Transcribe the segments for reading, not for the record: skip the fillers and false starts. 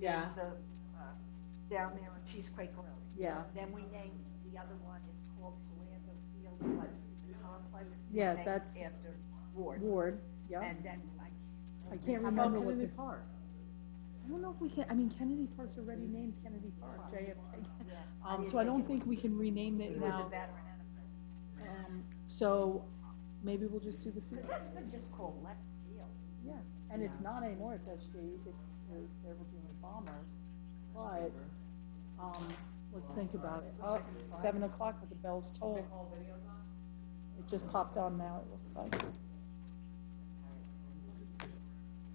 Yeah. is the, down there on Cheese Creek Road. Yeah. Then we named the other one, it's called Palando Field, but the complex is Yeah, named that's after Ward. Ward, yeah. And then I can't How about remember what Kennedy the. Park? I don't know if we can, I mean, Kennedy Park's already named Kennedy Park, JFK. Yeah. So I don't think we can rename it He was now. a veteran and a president. So maybe we'll just do the Because field. that's been just called Lex Field. Yeah, and it's not anymore, it's SG, it's the Sabre Junior Bombers, but, let's think about it. Oh, 7 o'clock with the bells toll. It just popped on now, it looks like.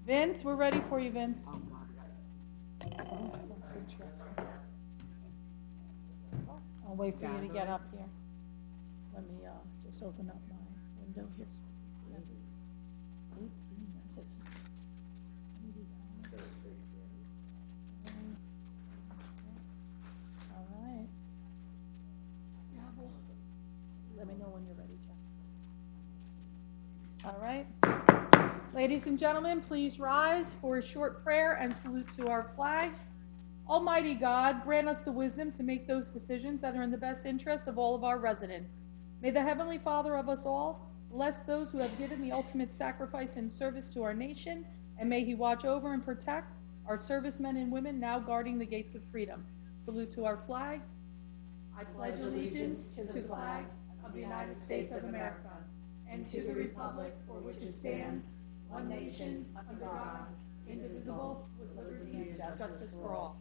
Vince, we're ready for you, Vince. Oh, that's interesting. I'll wait for you to get up here. Let me, just open up my window here. 18 residents. All right. Let me know when you're ready, Jeff. All right. Ladies and gentlemen, please rise for a short prayer and salute to our flag. Almighty God, grant us the wisdom to make those decisions that are in the best interest of all of our residents. May the Heavenly Father of us all bless those who have given the ultimate sacrifice in service to our nation, and may He watch over and protect our servicemen and women now guarding the gates of freedom. Salute to our flag. I pledge allegiance to the flag of the United States of America and to the republic for which it stands, one nation, under God, indivisible, with liberty and justice for all.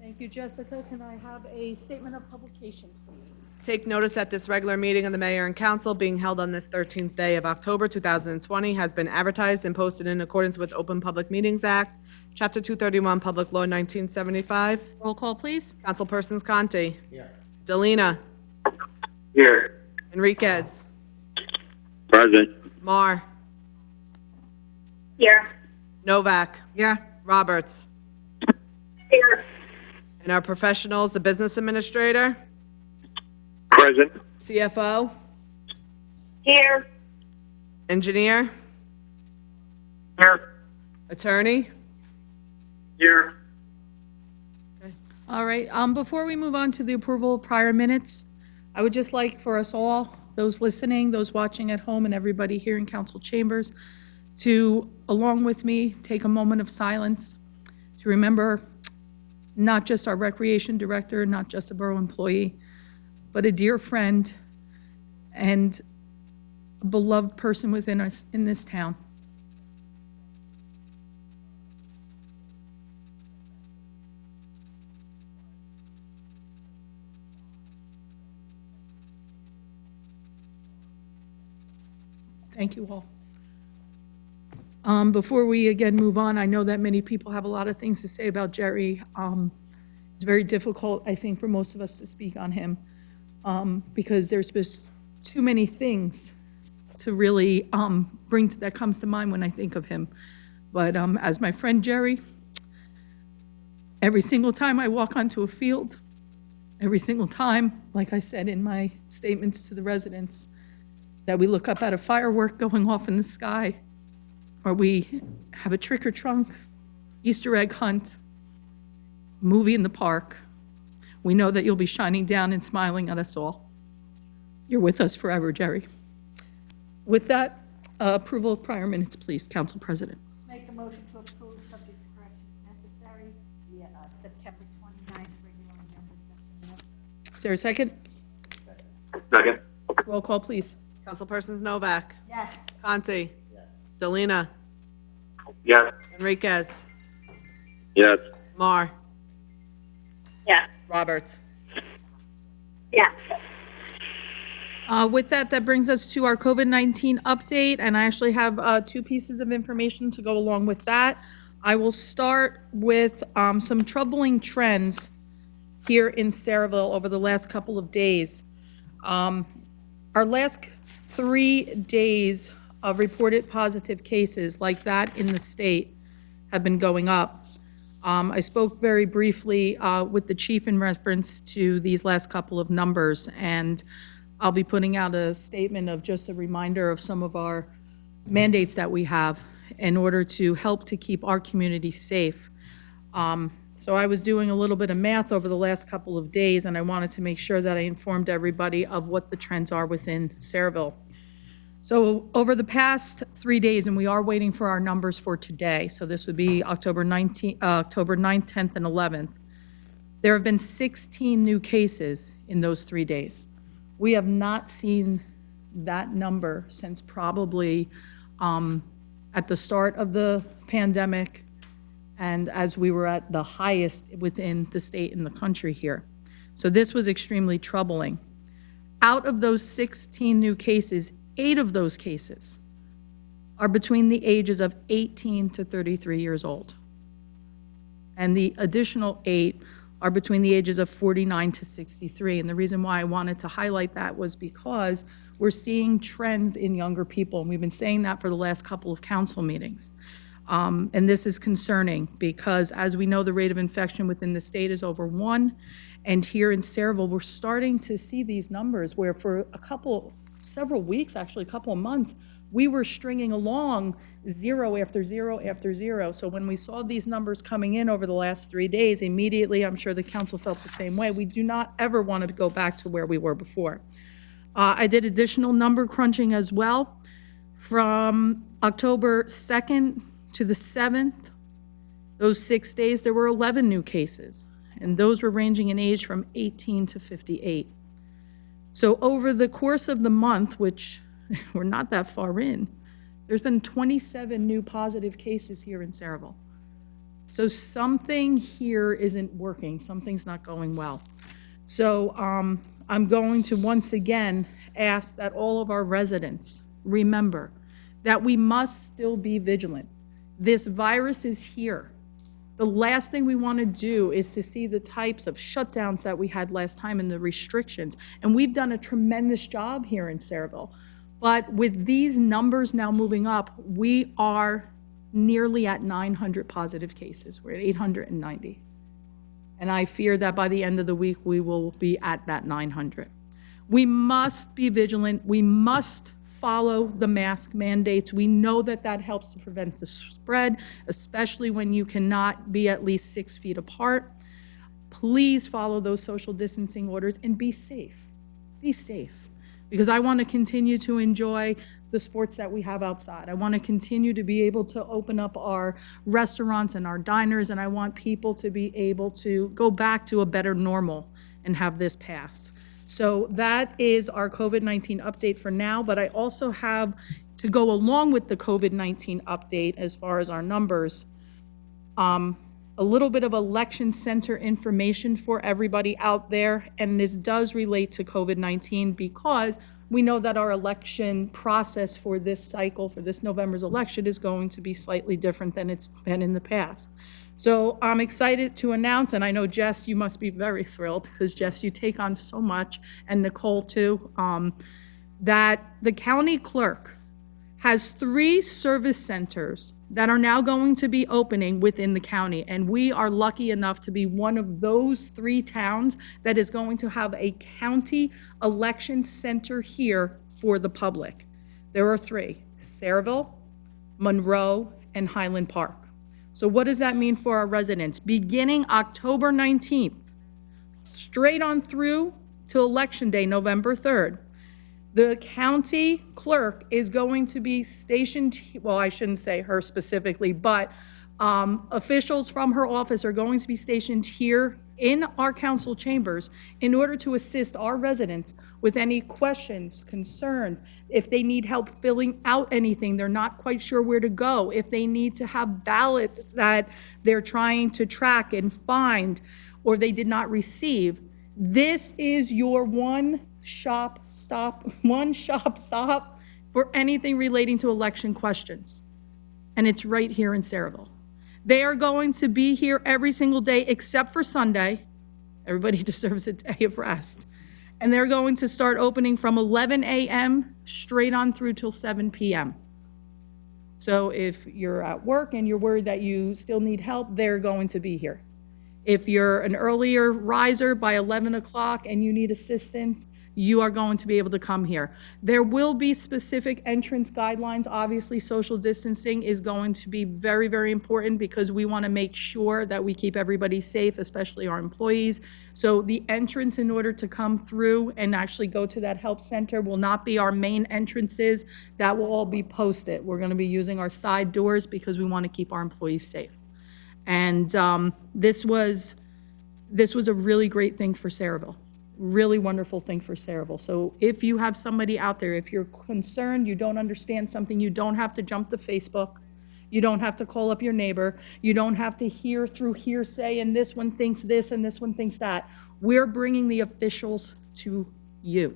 Thank you, Jessica. Can I have a statement of publication, please? Take notice that this regular meeting of the mayor and council being held on this 13th day of October 2020 has been advertised and posted in accordance with Open Public Meetings Act, Chapter 231, Public Law 1975. Roll call, please. Councilpersons Conti. Here. Delina. Here. Enriquez. Present. Mar. Here. Novak. Yeah. Roberts. Here. And our professionals, the business administrator, Present. CFO, Here. engineer, Here. attorney. Here. All right, before we move on to the approval of prior minutes, I would just like for us all, those listening, those watching at home, and everybody here in council chambers, to, along with me, take a moment of silence to remember not just our recreation director, not just a borough employee, but a dear friend and a beloved person within us in this town. Thank you all. Before we again move on, I know that many people have a lot of things to say about Jerry. It's very difficult, I think, for most of us to speak on him because there's just too many things to really bring that comes to mind when I think of him. But as my friend Jerry, every single time I walk onto a field, every single time, like I said in my statements to the residents, that we look up at a firework going off in the sky, or we have a trick or trunk, Easter egg hunt, movie in the park, we know that you'll be shining down and smiling at us all. You're with us forever, Jerry. With that, approval of prior minutes, please, Council President. Make a motion to approve subject to corrections necessary, the September 29th regular agenda session minutes. Is there a second? Second. Roll call, please. Councilpersons Novak. Yes. Conti. Delina. Yes. Enriquez. Yes. Mar. Yeah. Roberts. Yeah. With that, that brings us to our COVID-19 update, and I actually have two pieces of information to go along with that. I will start with some troubling trends here in Saraville over the last couple of days. Our last 3 days of reported positive cases like that in the state have been going up. I spoke very briefly with the chief in reference to these last couple of numbers, and I'll be putting out a statement of just a reminder of some of our mandates that we have in order to help to keep our community safe. So I was doing a little bit of math over the last couple of days, and I wanted to make sure that I informed everybody of what the trends are within Saraville. So over the past 3 days, and we are waiting for our numbers for today, so this would be October 9th, 10th, and 11th, there have been 16 new cases in those 3 days. We have not seen that number since probably at the start of the pandemic and as we were at the highest within the state and the country here. So this was extremely troubling. Out of those 16 new cases, 8 of those cases are between the ages of 18 to 33 years old. And the additional 8 are between the ages of 49 to 63. And the reason why I wanted to highlight that was because we're seeing trends in younger people, and we've been saying that for the last couple of council meetings. And this is concerning because, as we know, the rate of infection within the state is over 1. And here in Saraville, we're starting to see these numbers where for several weeks, actually, a couple of months, we were stringing along 0 after 0 after 0. So when we saw these numbers coming in over the last 3 days, immediately, I'm sure the council felt the same way. We do not ever want to go back to where we were before. I did additional number crunching as well. From October 2nd to the 7th, those 6 days, there were 11 new cases, and those were ranging in age from 18 to 58. So over the course of the month, which we're not that far in, there's been 27 new positive cases here in Saraville. So something here isn't working, something's not going well. So I'm going to once again ask that all of our residents remember that we must still be vigilant. This virus is here. The last thing we want to do is to see the types of shutdowns that we had last time and the restrictions. And we've done a tremendous job here in Saraville. But with these numbers now moving up, we are nearly at 900 positive cases. We're at 890. And I fear that by the end of the week, we will be at that 900. We must be vigilant. We must follow the mask mandates. We know that that helps to prevent the spread, especially when you cannot be at least 6 feet apart. Please follow those social distancing orders and be safe. Be safe. Because I want to continue to enjoy the sports that we have outside. I want to continue to be able to open up our restaurants and our diners, and I want people to be able to go back to a better normal and have this pass. So that is our COVID-19 update for now, but I also have, to go along with the COVID-19 update as far as our numbers, a little bit of election center information for everybody out there, and this does relate to COVID-19 because we know that our election process for this cycle, for this November's election, is going to be slightly different than it's been in the past. So I'm excited to announce, and I know, Jess, you must be very thrilled, because, Jess, you take on so much, and Nicole, too, that the county clerk has 3 service centers that are now going to be opening within the county, and we are lucky enough to be one of those 3 towns that is going to have a county election center here for the public. There are 3, Saraville, Monroe, and Highland Park. So what does that mean for our residents? Beginning October 19th, straight on through to Election Day, November 3rd, the county clerk is going to be stationed, well, I shouldn't say her specifically, but officials from her office are going to be stationed here in our council chambers in order to assist our residents with any questions, concerns, if they need help filling out anything, they're not quite sure where to go, if they need to have ballots that they're trying to track and find or they did not receive. This is your one-stop stop for anything relating to election questions. And it's right here in Saraville. They are going to be here every single day except for Sunday. Everybody deserves a day of rest. And they're going to start opening from 11 a.m. straight on through till 7 p.m. So if you're at work and you're worried that you still need help, they're going to be here. If you're an earlier riser by 11 o'clock and you need assistance, you are going to be able to come here. There will be specific entrance guidelines. Obviously, social distancing is going to be very, very important because we want to make sure that we keep everybody safe, especially our employees. So the entrance in order to come through and actually go to that help center will not be our main entrances. That will all be posted. We're going to be using our side doors because we want to keep our employees safe. And this was a really great thing for Saraville. Really wonderful thing for Saraville. So if you have somebody out there, if you're concerned, you don't understand something, you don't have to jump to Facebook. You don't have to call up your neighbor. You don't have to hear through hearsay and this one thinks this and this one thinks that. We're bringing the officials to you.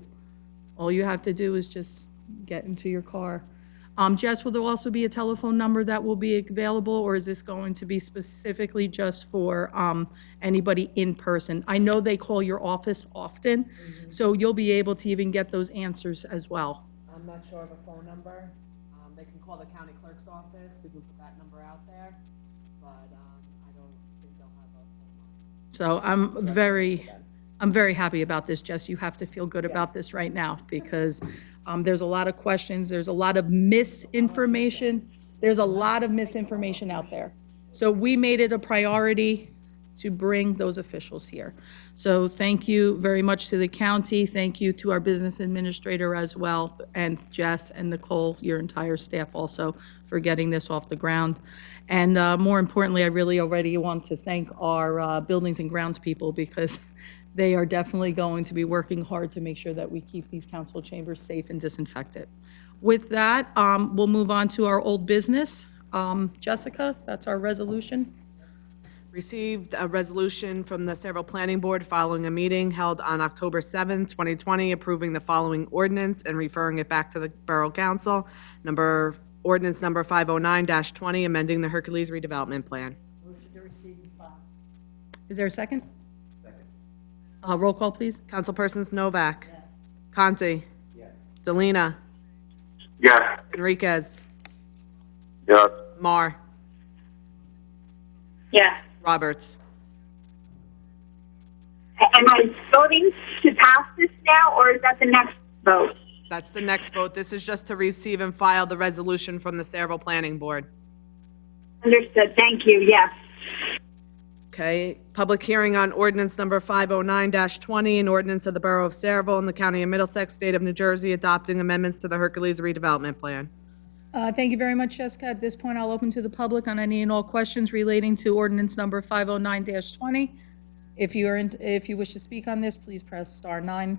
All you have to do is just get into your car. Jess, will there also be a telephone number that will be available, or is this going to be specifically just for anybody in person? I know they call your office often, so you'll be able to even get those answers as well. I'm not sure of a phone number. They can call the county clerk's office. We can put that number out there, but I don't think they'll have a phone number. So I'm very happy about this, Jess. You have to feel good about this right now because there's a lot of questions, there's a lot of misinformation. There's a lot of misinformation out there. So we made it a priority to bring those officials here. So thank you very much to the county. Thank you to our business administrator as well, and Jess and Nicole, your entire staff also, for getting this off the ground. And more importantly, I really already want to thank our buildings and grounds people because they are definitely going to be working hard to make sure that we keep these council chambers safe and disinfected. With that, we'll move on to our old business. Jessica, that's our resolution. Received a resolution from the Saraville Planning Board following a meeting held on October 7, 2020, approving the following ordinance and referring it back to the Borough Council. Ordinance number 509-20, amending the Hercules redevelopment plan. Is there a second? Roll call, please. Councilpersons Novak. Conti. Delina. Yes. Enriquez. Yes. Mar. Yes. Roberts. Am I voting to pass this now, or is that the next vote? That's the next vote. This is just to receive and file the resolution from the Saraville Planning Board. Understood. Thank you. Yes. Okay, public hearing on ordinance number 509-20, an ordinance of the Borough of Saraville in the County of Middlesex, State of New Jersey, adopting amendments to the Hercules redevelopment plan. Thank you very much, Jessica. At this point, I'll open to the public on any and all questions relating to ordinance number 509-20. If you wish to speak on this, please press *9.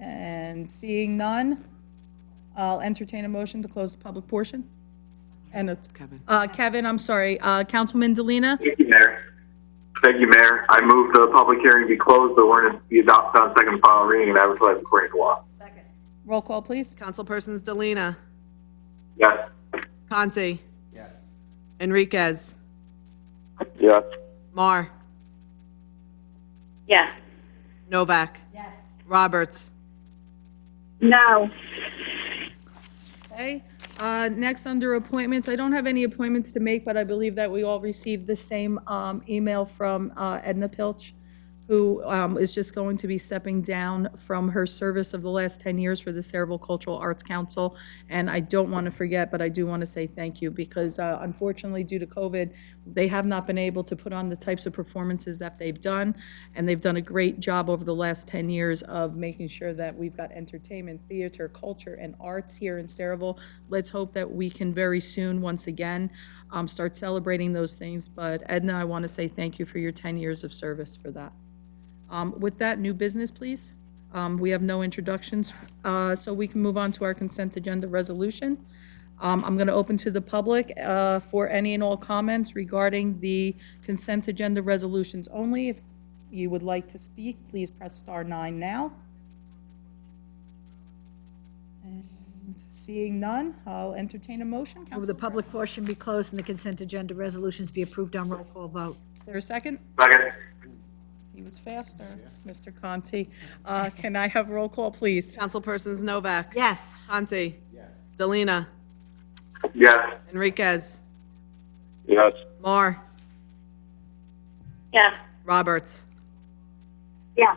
And seeing none, I'll entertain a motion to close the public portion. And it's Kevin. Kevin, I'm sorry, Councilman Delina? Thank you, Mayor. Thank you, Mayor. I move the public hearing be closed, the ordinance be adopted on second and final reading and advertised according to law. Roll call, please. Councilpersons Delina. Yes. Conti. Yes. Enriquez. Yes. Mar. Yes. Novak. Yes. Roberts. No. Okay, next under appointments, I don't have any appointments to make, but I believe that we all received the same email from Edna Pilch, who is just going to be stepping down from her service of the last 10 years for the Saraville Cultural Arts Council. And I don't want to forget, but I do want to say thank you because unfortunately, due to COVID, they have not been able to put on the types of performances that they've done. And they've done a great job over the last 10 years of making sure that we've got entertainment, theater, culture, and arts here in Saraville. Let's hope that we can very soon, once again, start celebrating those things. But Edna, I want to say thank you for your 10 years of service for that. With that, new business, please. We have no introductions, so we can move on to our consent agenda resolution. I'm going to open to the public for any and all comments regarding the consent agenda resolutions only. If you would like to speak, please press *9 now. And seeing none, I'll entertain a motion. Move the Council, public portion be closed and the consent agenda resolutions be approved on roll call vote. is there a second? Second. He was faster, Mr. Conti. Can I have roll call, please? Councilpersons Novak. Yes. Conti. Yes. Delina. Yes. Enriquez. Yes. Mar. Yes. Roberts. Yes.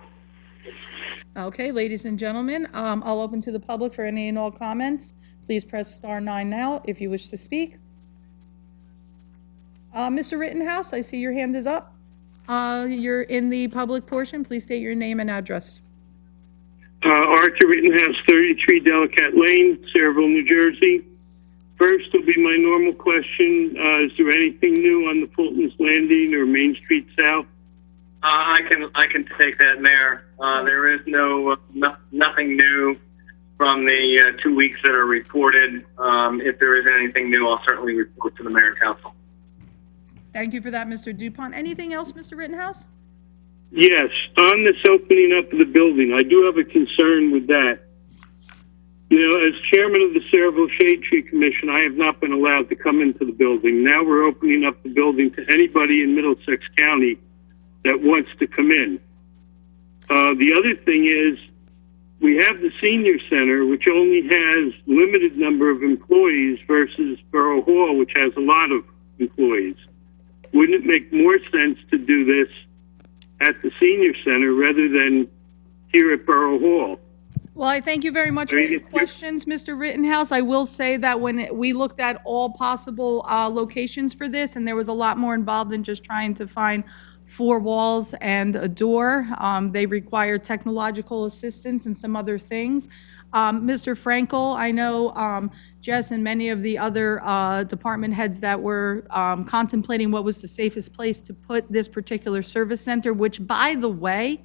Okay, ladies and gentlemen, I'll open to the public for any and all comments. Please press *9 now if you wish to speak. Mr. Rittenhouse, I see your hand is up. You're in the public portion. Please state your name and address. Arthur Rittenhouse, 33 Delacat Lane, Saraville, New Jersey. First will be my normal question. Is there anything new on the Fulton's Landing or Main Street South? I can take that, Mayor. There is nothing new from the 2 weeks that are reported. If there is anything new, I'll certainly report to the Mayor and Council. Thank you for that, Mr. Dupont. Anything else, Mr. Rittenhouse? Yes, on this opening up of the building, I do have a concern with that. You know, as chairman of the Saraville Shade Tree Commission, I have not been allowed to come into the building. Now we're opening up the building to anybody in Middlesex County that wants to come in. The other thing is, we have the senior center, which only has limited number of employees versus Borough Hall, which has a lot of employees. Wouldn't it make more sense to do this at the senior center rather than here at Borough Hall? Well, I thank you very much for your questions, Mr. Rittenhouse. I will say that when we looked at all possible locations for this, and there was a lot more involved than just trying to find 4 walls and a door. They require technological assistance and some other things. Mr. Frankel, I know Jess and many of the other department heads that were contemplating what was the safest place to put this particular service center, which, by the way,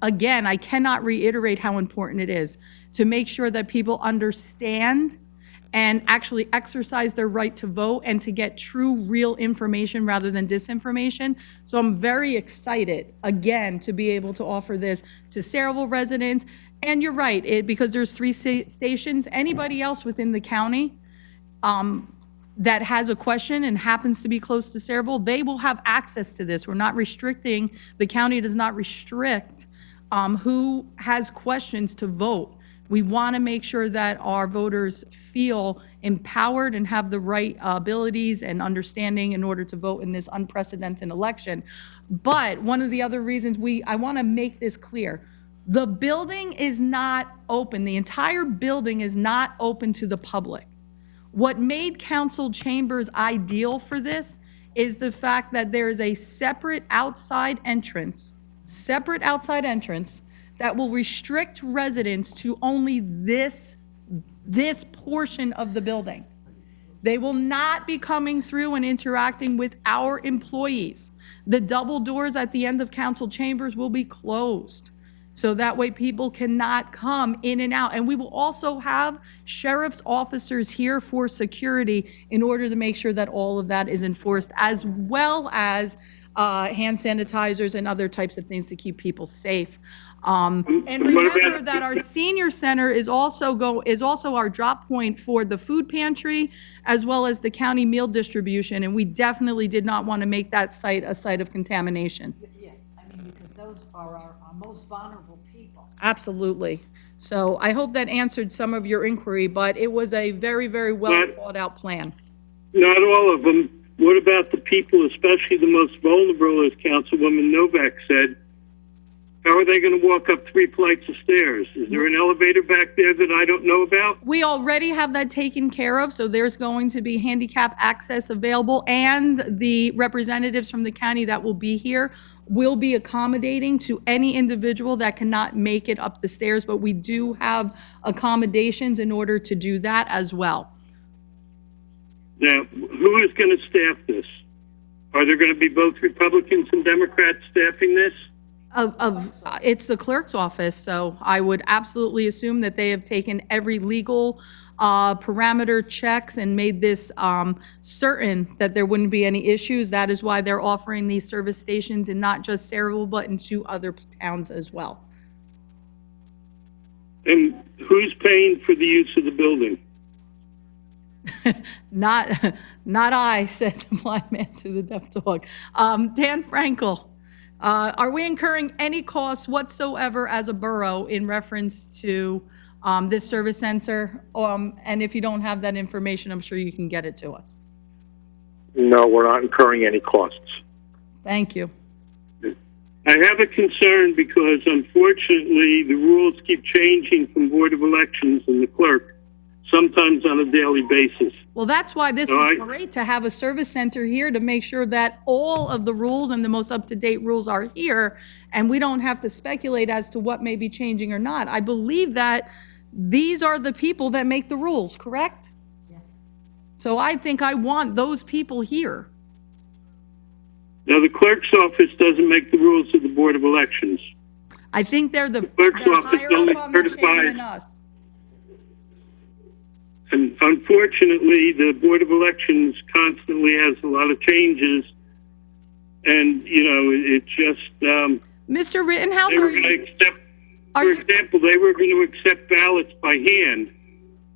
again, I cannot reiterate how important it is to make sure that people understand and actually exercise their right to vote and to get true, real information rather than disinformation. So I'm very excited, again, to be able to offer this to Saraville residents. And you're right, because there's 3 stations. Anybody else within the county that has a question and happens to be close to Saraville, they will have access to this. We're not restricting, the county does not restrict who has questions to vote. We want to make sure that our voters feel empowered and have the right abilities and understanding in order to vote in this unprecedented election. But one of the other reasons I want to make this clear, the building is not open. The entire building is not open to the public. What made council chambers ideal for this is the fact that there is a separate outside entrance that will restrict residents to only this portion of the building. They will not be coming through and interacting with our employees. The double doors at the end of council chambers will be closed, so that way people cannot come in and out. And we will also have sheriff's officers here for security in order to make sure that all of that is enforced, as well as hand sanitizers and other types of things to keep people safe. And remember that our senior center is also our drop point for the food pantry, as well as the county meal distribution, and we definitely did not want to make that site a site of contamination. Yeah, I mean, because those are our most vulnerable people. Absolutely. So I hope that answered some of your inquiry, but it was a very, very well thought out plan. Not all of them. What about the people, especially the most vulnerable, as Councilwoman Novak said? How are they going to walk up 3 flights of stairs? Is there an elevator back there that I don't know about? We already have that taken care of, so there's going to be handicap access available, and the representatives from the county that will be here will be accommodating to any individual that cannot make it up the stairs, but we do have accommodations in order to do that as well. Now, who is going to staff this? Are there going to be both Republicans and Democrats staffing this? It's the clerk's office, so I would absolutely assume that they have taken every legal parameter checks and made this certain that there wouldn't be any issues. That is why they're offering these service stations in not just Saraville, but in 2 other towns as well. And who's paying for the use of the building? Not I, said the blind man to the deaf dog. Dan Frankel, are we incurring any costs whatsoever as a borough in reference to this service center? And if you don't have that information, I'm sure you can get it to us. No, we're not incurring any costs. Thank you. I have a concern because unfortunately the rules keep changing from Board of Elections and the clerk, sometimes on a daily basis. Well, that's why this No, is I- great to have a service center here to make sure that all of the rules and the most up-to-date rules are here, and we don't have to speculate as to what may be changing or not. I believe that these are the people that make the rules, correct? Yes. So I think I want those people here. Now, the clerk's office doesn't make the rules of the Board of Elections. I think they're clerk's they're office higher only up on the chain certifies- than us. And unfortunately, the Board of Elections constantly has a lot of changes. And, you know, it just, Mr. Rittenhouse, they are were going to you, accept, are for you, example, they were going to accept ballots by hand.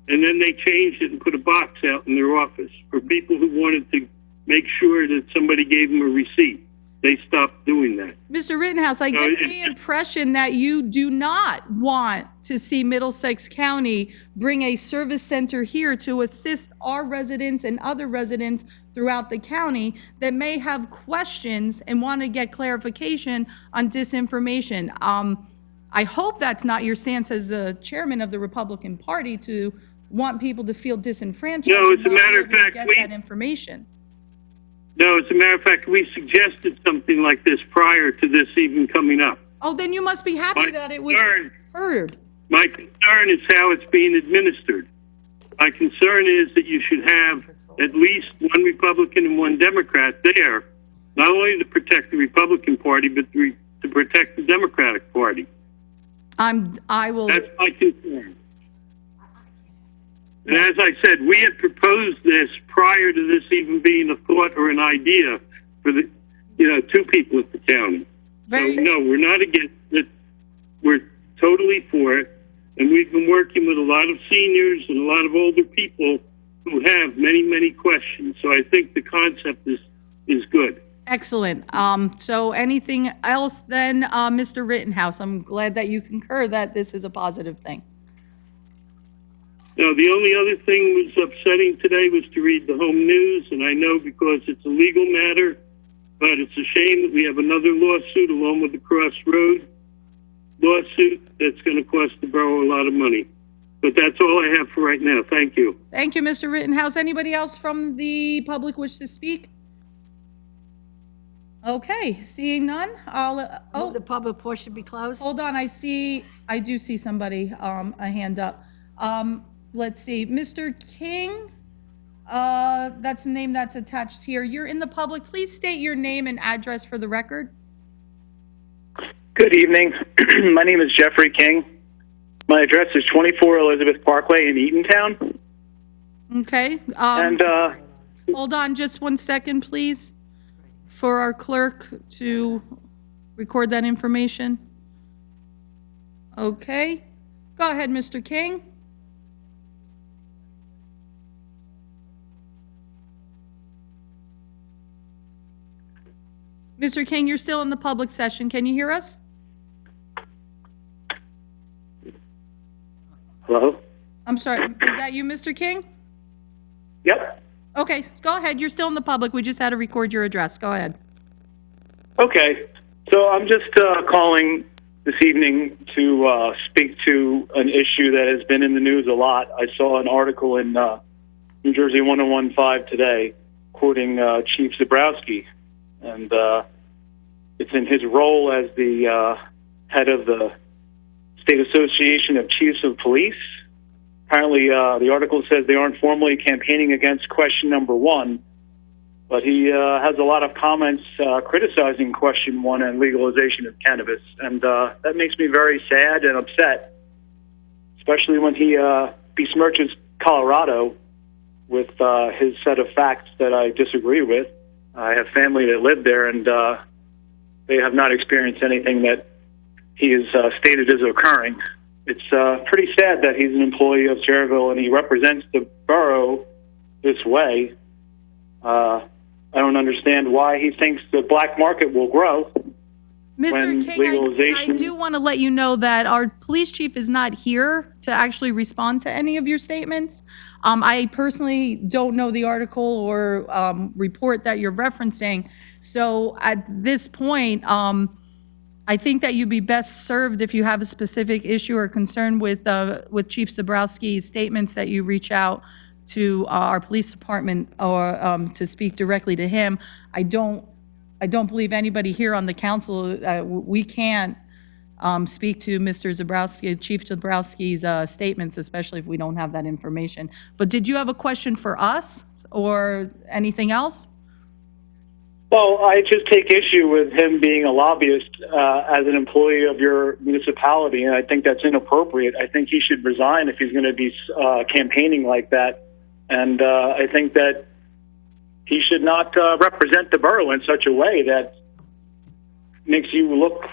And then they changed it and put a box out in their office for people who wanted to make sure that somebody gave them a receipt. They stopped doing that. Mr. Rittenhouse, I No, get it's- the impression that you do not want to see Middlesex County bring a service center here to assist our residents and other residents throughout the county that may have questions and want to get clarification on disinformation. I hope that's not your stance as the chairman of the Republican Party to want people to feel disenfranchised. No, and as a not be matter of able to fact, get we- that information. No, as a matter of fact, we suggested something like this prior to this even coming up. Oh, then you must be happy My that it was concern- heard. My concern is how it's being administered. My concern is that you should have at least one Republican and one Democrat there, not only to protect the Republican Party, but to protect the Democratic Party. I will. That's my concern. And as I said, we had proposed this prior to this even being a thought or an idea for the, you know, two people at the county. So, Very, no, we're not against it. We're totally for it. And we've been working with a lot of seniors and a lot of older people who have many, many questions. So I think the concept is good. excellent. So anything else then, Mr. Rittenhouse? I'm glad that you concur that this is a positive thing. Now, the only other thing was upsetting today was to read the home news, and I know because it's a legal matter, but it's a shame that we have another lawsuit along with the Crossroad lawsuit that's going to cost the borough a lot of money. But that's all I have for right now. Thank you. Thank you, Mr. Rittenhouse. Anybody else from the public wish to speak? Okay, seeing none, I'll, Move the public portion be closed. hold on, I do see somebody, a hand up. Let's see, Mr. King, that's the name that's attached here. You're in the public. Please state your name and address for the record. Good evening. My name is Jeffrey King. My address is 24 Elizabeth Parkway in Eatontown. Okay, And hold on just 1 second, please, for our clerk to record that information. Okay, go ahead, Mr. King. Mr. King, you're still in the public session. Can you hear us? hello? I'm sorry, is that you, Mr. King? Yep. Okay, go ahead. You're still in the public. We just had to record your address. Go ahead. Okay. So I'm just calling this evening to speak to an issue that has been in the news a lot. I saw an article in New Jersey 1015 today quoting Chief Zabrowski, and it's in his role as the head of the State Association of Chiefs of Police. Apparently, the article says they aren't formally campaigning against question number one, but he has a lot of comments criticizing question one and legalization of cannabis, and that makes me very sad and upset, especially when he besmirches Colorado with his set of facts that I disagree with. I have family that live there, and they have not experienced anything that he has stated as occurring. It's pretty sad that he's an employee of Cherville and he represents the borough this way. I don't understand why he thinks the black market will grow. Mr. When King, I legalization- do want to let you know that our police chief is not here to actually respond to any of your statements. I personally don't know the article or report that you're referencing. So at this point, I think that you'd be best served if you have a specific issue or concern with Chief Zabrowski's statements, that you reach out to our police department or to speak directly to him. I don't believe anybody here on the council, we can't speak to Mr. Zabrowski, Chief Zabrowski's statements, especially if we don't have that information. But did you have a question for us or anything else? Well, I just take issue with him being a lobbyist as an employee of your municipality, and I think that's inappropriate. I think he should resign if he's going to be campaigning like that. And I think that he should not represent the borough in such a way that makes you look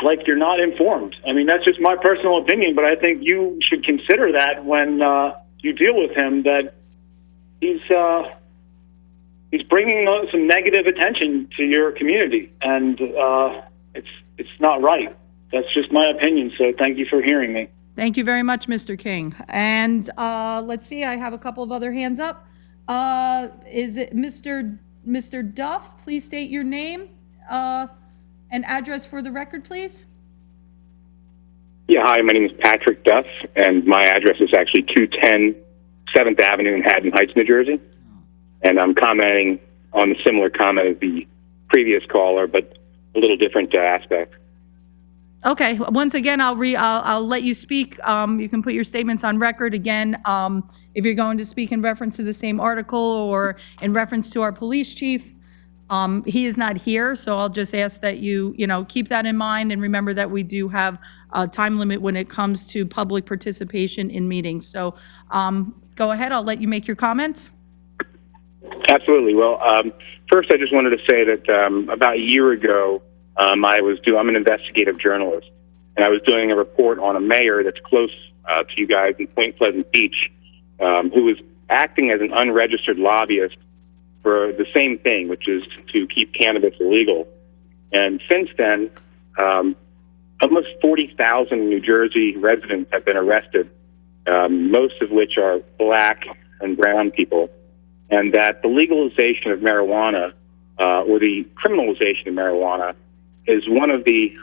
like you're not informed. I mean, that's just my personal opinion, but I think you should consider that when you deal with him, that he's bringing some negative attention to your community, and it's not right. That's just my opinion, so thank you for hearing me. Thank you very much, Mr. King. And let's see, I have a couple of other hands up. Is it Mr. Duff? Please state your name and address for the record, please. Yeah, hi, my name is Patrick Duff, and my address is actually 210 7th Avenue in Haddon Heights, New Jersey. And I'm commenting on a similar comment as the previous caller, but a little different aspect. Okay, once again, I'll let you speak. You can put your statements on record again. If you're going to speak in reference to the same article or in reference to our police chief, he is not here, so I'll just ask that you keep that in mind and remember that we do have a time limit when it comes to public participation in meetings. So go ahead, I'll let you make your comments. Absolutely. Well, first, I just wanted to say that about a year ago, I'm an investigative journalist, and I was doing a report on a mayor that's close to you guys in Point Pleasant Beach, who was acting as an unregistered lobbyist for the same thing, which is to keep cannabis illegal. And since then, almost 40,000 New Jersey residents have been arrested, most of which are black and brown people, and that the legalization of marijuana or the criminalization of marijuana is one of the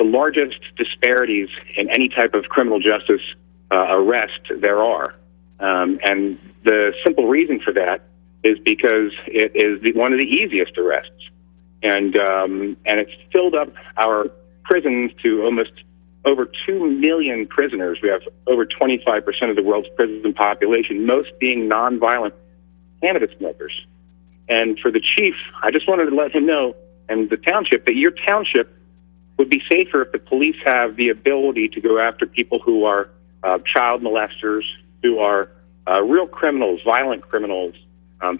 largest disparities in any type of criminal justice arrest there are. And the simple reason for that is because it is one of the easiest arrests. And it's filled up our prisons to almost over 2 million prisoners. We have over 25% of the world's prison population, most being nonviolent cannabis smokers. And for the chief, I just wanted to let him know, and the township, that your township would be safer if the police have the ability to go after people who are child molesters, who are real criminals, violent criminals,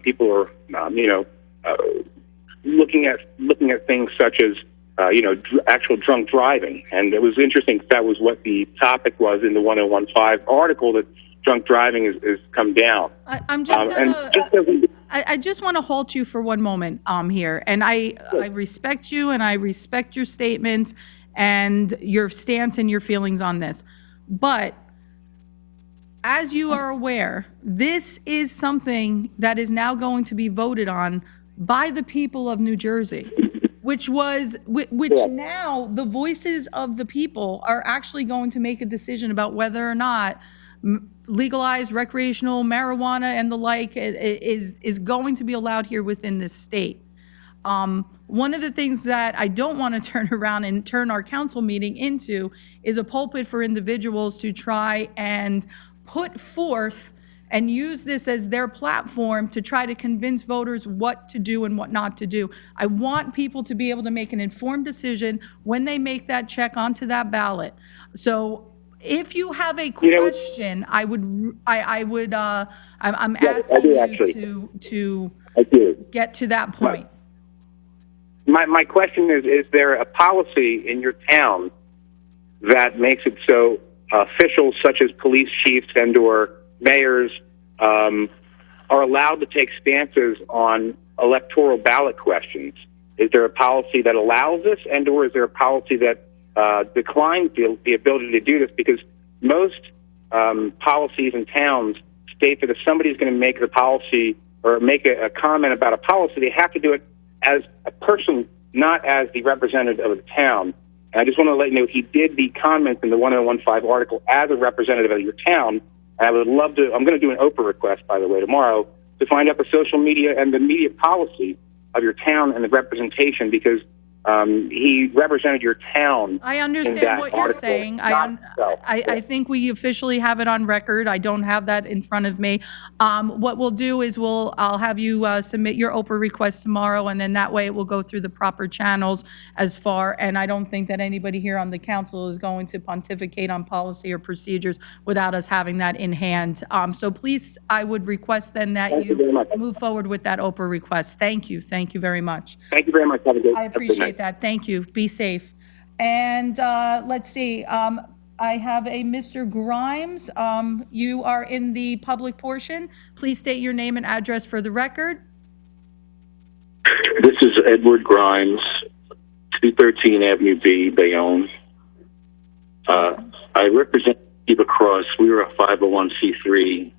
people who are, looking at things such as, actual drunk driving. And it was interesting that was what the topic was in the 1015 article, that drunk driving is come down. I just want to halt you for one moment here. And I respect you, and I respect your statements and your stance and your feelings on this. But as you are aware, this is something that is now going to be voted on by the people of New Jersey, which now the voices of the people are actually going to make a decision about whether or not legalized recreational marijuana and the like is going to be allowed here within this state. One of the things that I don't want to turn around and turn our council meeting into is a pulpit for individuals to try and put forth and use this as their platform to try to convince voters what to do and what not to do. I want people to be able to make an informed decision when they make that check onto that ballot. So if you have a question, I'm asking you to get to that point. My question is there a policy in your town that makes it so officials such as police chiefs and or mayors are allowed to take stances on electoral ballot questions? Is there a policy that allows this, and or is there a policy that declines the ability to do this? Because most policies in towns state that if somebody's going to make a policy or make a comment about a policy, they have to do it as a person not as the representative of the town. And I just want to let you know he did the comments in the 1015 article as a representative of your town. And I would love to, I'm going to do an Oprah request, by the way, tomorrow, to find out the social media and the media policy of your town and the representation, because he represented your town. I in understand that what you're article, saying. not himself. I think we officially have it on record. I don't have that in front of me. What we'll do is I'll have you submit your Oprah request tomorrow, and then that way it will go through the proper channels as far, and I don't think that anybody here on the council is going to pontificate on policy or procedures without us having that in hand. So please, I would request then that Thank you very much. move forward with that Oprah request. Thank you. Thank you very much. Thank you very much. Have a good I have a good night. appreciate that. Thank you. Be safe. And let's see, I have a Mr. Grimes. You are in the public portion. Please state your name and address for the record. This is Edward Grimes, 213 Avenue B, Bayonne. I represent Eva Cross. We are a 501c3,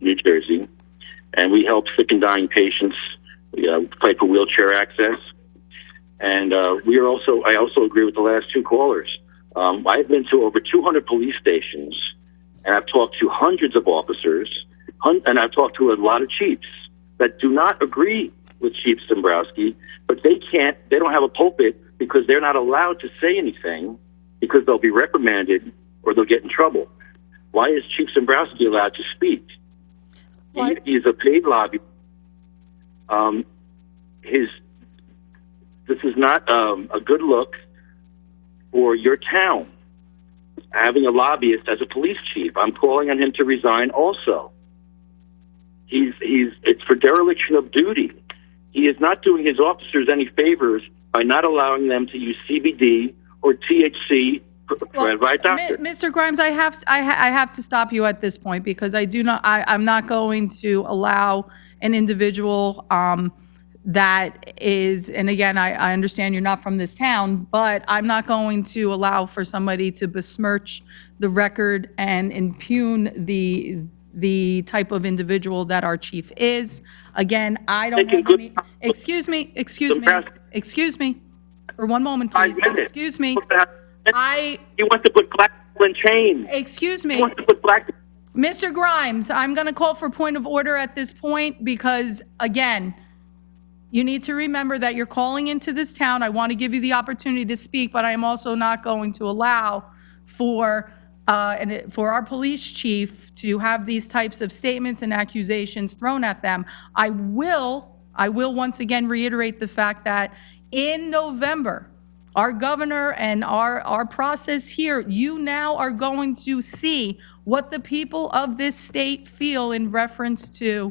New Jersey, and we help sick and dying patients. We fight for wheelchair access. And I also agree with the last two callers. I've been to over 200 police stations, and I've talked to hundreds of officers, and I've talked to a lot of chiefs that do not agree with Chief Zembrowski, but they don't have a pulpit because they're not allowed to say anything because they'll be reprimanded or they'll get in trouble. Why is Chief Zembrowski allowed to speak? He's a paid lobbyist. This is not a good look for your town, having a lobbyist as a police chief. I'm calling on him to resign also. It's for dereliction of duty. He is not doing his officers any favors by not allowing them to use CBD or THC for by doctor. Mr. Grimes, I have to stop you at this point because I'm not going to allow an individual that is, and again, I understand you're not from this town, but I'm not going to allow for somebody to besmirch the record and impugn the type of individual that our chief is. Again, I don't have any, excuse me, for one moment, please, excuse me. He wants to put black people in chains. Excuse me. He wants to put black people. Mr. Grimes, I'm going to call for point of order at this point because, again, you need to remember that you're calling into this town. I want to give you the opportunity to speak, but I am also not going to allow for our police chief to have these types of statements and accusations thrown at them. I will once again reiterate the fact that in November, our governor and our process here, you now are going to see what the people of this state feel in reference to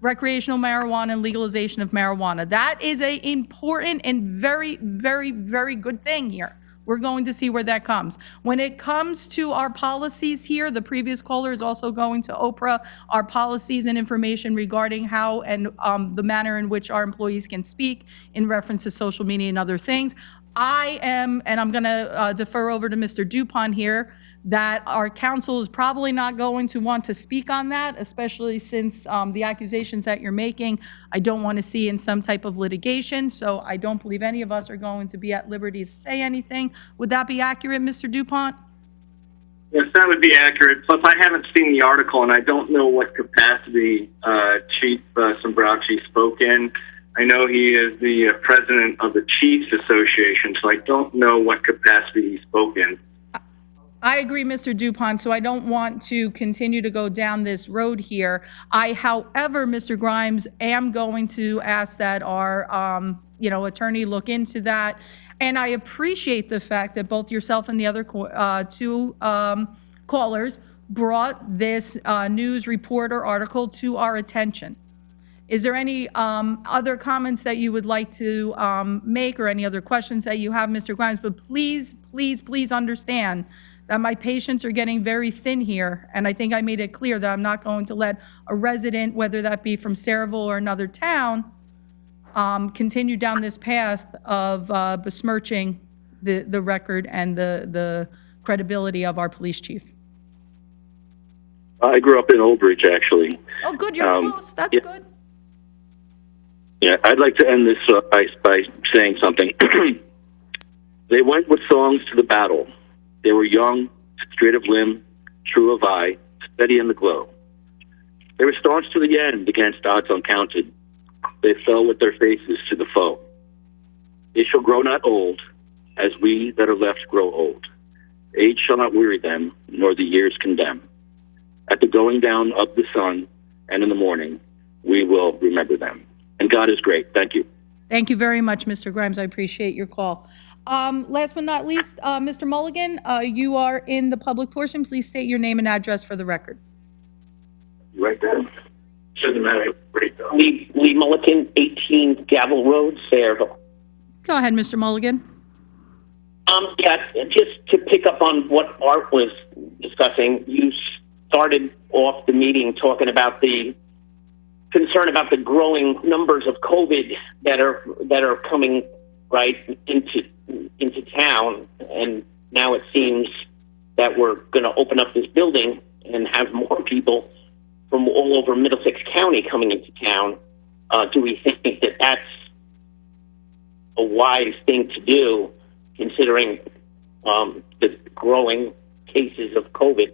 recreational marijuana and legalization of marijuana. That is an important and very, very, very good thing here. We're going to see where that comes. When it comes to our policies here, the previous caller is also going to Oprah, our policies and information regarding how and the manner in which our employees can speak in reference to social media and other things. And I'm going to defer over to Mr. Dupont here, that our council is probably not going to want to speak on that, especially since the accusations that you're making, I don't want to see in some type of litigation. So I don't believe any of us are going to be at liberty to say anything. Would that be accurate, Mr. Dupont? Yes, that would be accurate. Plus, I haven't seen the article, and I don't know what capacity Chief Zembrowski spoke in. I know he is the president of the Chiefs Association, so I don't know what capacity he spoke in. I agree, Mr. Dupont, so I don't want to continue to go down this road here. However, Mr. Grimes, am going to ask that our, attorney look into that. And I appreciate the fact that both yourself and the other two callers brought this news report or article to our attention. Is there any other comments that you would like to make or any other questions that you have, Mr. Grimes? But please, please, please understand that my patients are getting very thin here, and I think I made it clear that I'm not going to let a resident, whether that be from Saraville or another town, continue down this path of besmirching the record and the credibility of our police chief. I grew up in Old Bridge, actually. Oh, good, you're close. That's good. Yeah, I'd like to end this by saying something. They went with songs to the battle. They were young, straight of limb, true of eye, steady in the glow. They were staunch to the end against odds uncounted. They fell with their faces to the foe. They shall grow not old, as we that are left grow old. Age shall not weary them, nor the years condemn. At the going down of the sun and in the morning, we will remember them. And God is great. Thank you. Thank you very much, Mr. Grimes. I appreciate your call. Last but not least, Mr. Mulligan, you are in the public portion. Please state your name and address for the record. You right there? Doesn't matter. Lee Mulligan, 18 Gavel Road, Sayreville. Go ahead, Mr. Mulligan. Yeah, just to pick up on what Art was discussing, you started off the meeting talking about the concern about the growing numbers of COVID that are coming right into town, and now it seems that we're going to open up this building and have more people from all over Middlesex County coming into town. Do we think that that's a wise thing to do, considering the growing cases of COVID?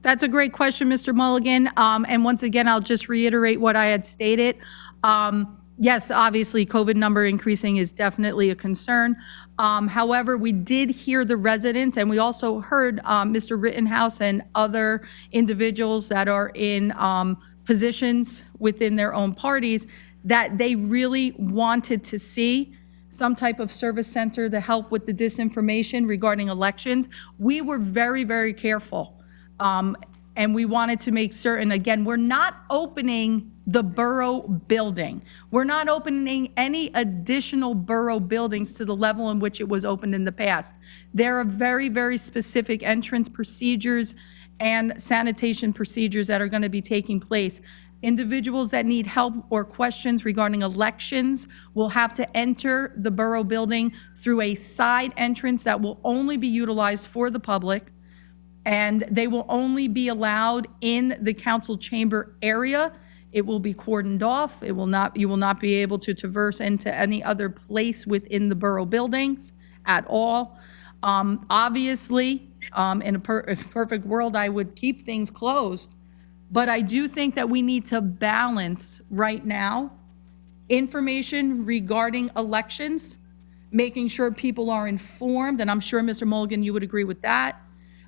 That's a great question, Mr. Mulligan. And once again, I'll just reiterate what I had stated. Yes, obviously, COVID number increasing is definitely a concern. However, we did hear the residents, and we also heard Mr. Rittenhouse and other individuals that are in positions within their own parties that they really wanted to see some type of service center to help with the disinformation regarding elections. We were very, very careful. And we wanted to make certain, again, we're not opening the borough building. We're not opening any additional borough buildings to the level in which it was opened in the past. There are very, very specific entrance procedures and sanitation procedures that are going to be taking place. Individuals that need help or questions regarding elections will have to enter the borough building through a side entrance that will only be utilized for the public, and they will only be allowed in the council chamber area. It will be cordoned off. You will not be able to traverse into any other place within the borough buildings at all. Obviously, in a perfect world, I would keep things closed. But I do think that we need to balance right now information regarding elections, making sure people are informed, and I'm sure, Mr. Mulligan, you would agree with that.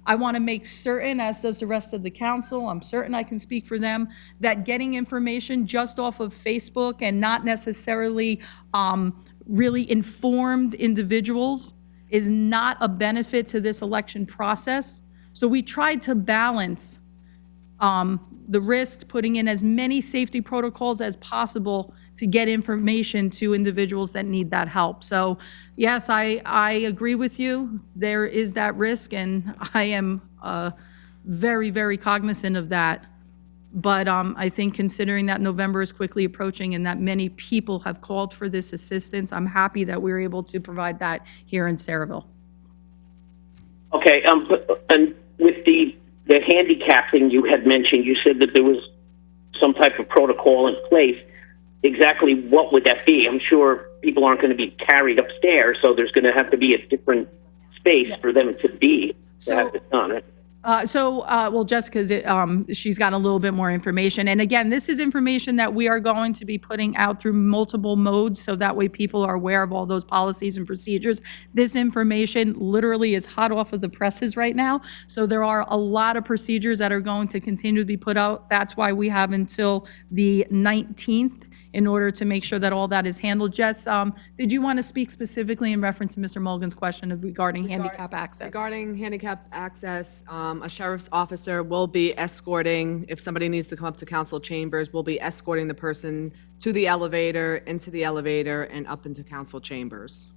I want to make certain, as does the rest of the council, I'm certain I can speak for them, that getting information just off of Facebook and not necessarily really informed individuals is not a benefit to this election process. So we tried to balance the risks, putting in as many safety protocols as possible to get information to individuals that need that help. So yes, I agree with you. There is that risk, and I am very, very cognizant of that. But I think considering that November is quickly approaching and that many people have called for this assistance, I'm happy that we're able to provide that here in Sayreville. Okay, and with the handicap thing you had mentioned, you said that there was some type of protocol in place. Exactly what would that be? I'm sure people aren't going to be carried upstairs, so there's going to have to be a different space for them to be to have this done, right? Well, Jessica's, she's got a little bit more information. And again, this is information that we are going to be putting out through multiple modes, so that way people are aware of all those policies and procedures. This information literally is hot off of the presses right now. So there are a lot of procedures that are going to continue to be put out. That's why we have until the 19th in order to make sure that all that is handled. Jess, did you want to speak specifically in reference to Mr. Mulligan's question regarding handicap access? Regarding handicap access, a sheriff's officer will be escorting, if somebody needs to come up to council chambers, will be escorting the person to the elevator, into the elevator, and up into council chambers.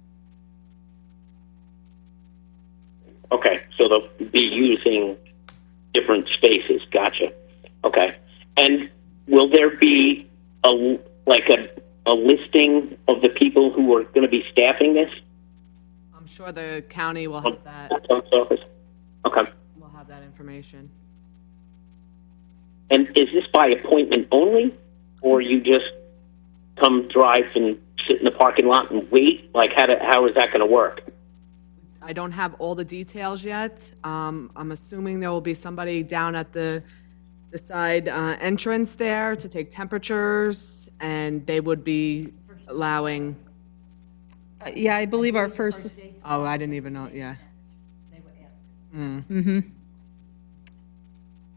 Okay, so they'll be using different spaces. Gotcha. Okay. And will there be a listing of the people who are going to be staffing this? I'm sure the county will have that. Office? Okay. We'll have that information. And is this by appointment only, or you just come drive and sit in the parking lot and wait? Like, how is that going to work? I don't have all the details yet. I'm assuming there will be somebody down at the side entrance there to take temperatures, and they would be allowing, Yeah, I believe our first, oh, I didn't even know, yeah.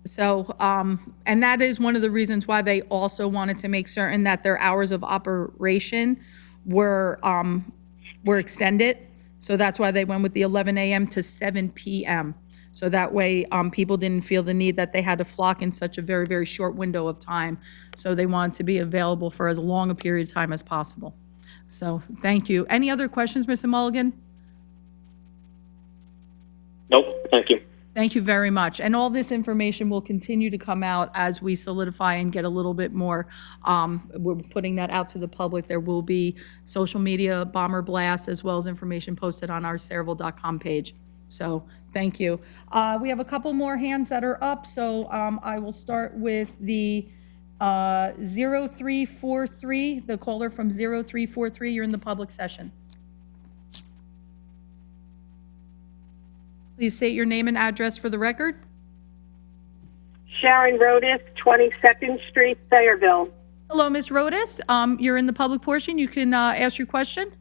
so, and that is one of the reasons why they also wanted to make certain that their hours of operation were extended. So that's why they went with the 11 a.m. to 7 p.m. So that way, people didn't feel the need that they had to flock in such a very, very short window of time. So they wanted to be available for as long a period of time as possible. So, thank you. Any other questions, Mr. Mulligan? Nope, thank you. Thank you very much. And all this information will continue to come out as we solidify and get a little bit more. We're putting that out to the public. There will be social media bomber blasts as well as information posted on our Sayreville.com page. So thank you. We have a couple more hands that are up. So I will start with the 0343, the caller from 0343. You're in the public session. Please state your name and address for the record. Sharon Rodis, 22nd Street, Sayreville. Hello, Ms. Rodis. You're in the public portion. You can ask your question.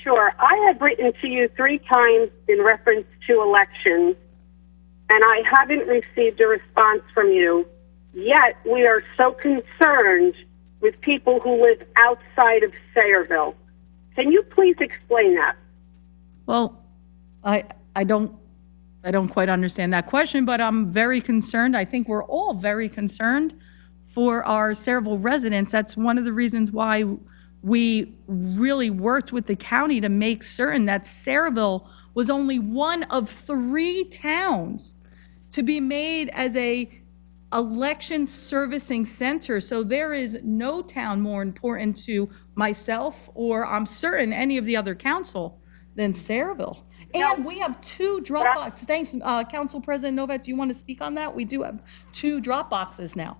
Sure. I have written to you 3 times in reference to elections, and I haven't received a response from you. Yet, we are so concerned with people who live outside of Sayreville. Can you please explain that? Well, I don't quite understand that question, but I'm very concerned. I think we're all very concerned for our Sayreville residents. That's one of the reasons why we really worked with the county to make certain that Sayreville was only one of 3 towns to be made as a election servicing center. So there is no town more important to myself, or I'm certain any of the other council, than Sayreville. And we have 2 drop boxes. Thanks, Council President Novak. Do you want to speak on that? We do have 2 drop boxes now.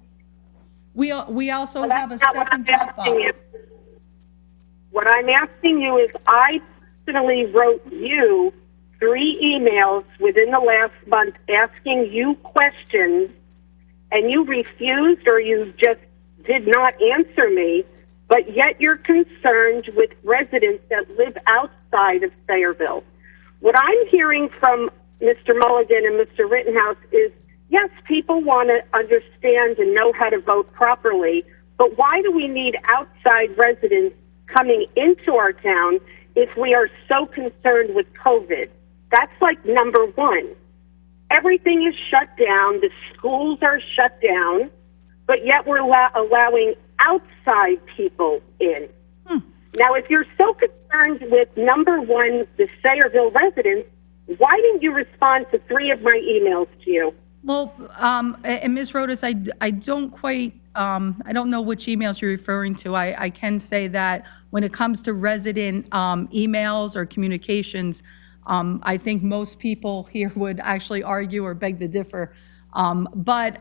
We also have a 2nd drop box. What I'm asking you is, I personally wrote you 3 emails within the last month asking you questions, and you refused or you just did not answer me, but yet you're concerned with residents that live outside of Sayreville. What I'm hearing from Mr. Mulligan and Mr. Rittenhouse is, yes, people want to understand and know how to vote properly, but why do we need outside residents coming into our town if we are so concerned with COVID? That's like number 1. Everything is shut down. The schools are shut down, but yet we're allowing outside people in. Now, if you're so concerned with number 1, the Sayreville residents, why didn't you respond to 3 of my emails to you? Well, and Ms. Rodis, I don't quite, I don't know which emails you're referring to. I can say that when it comes to resident emails or communications, I think most people here would actually argue or beg to differ. But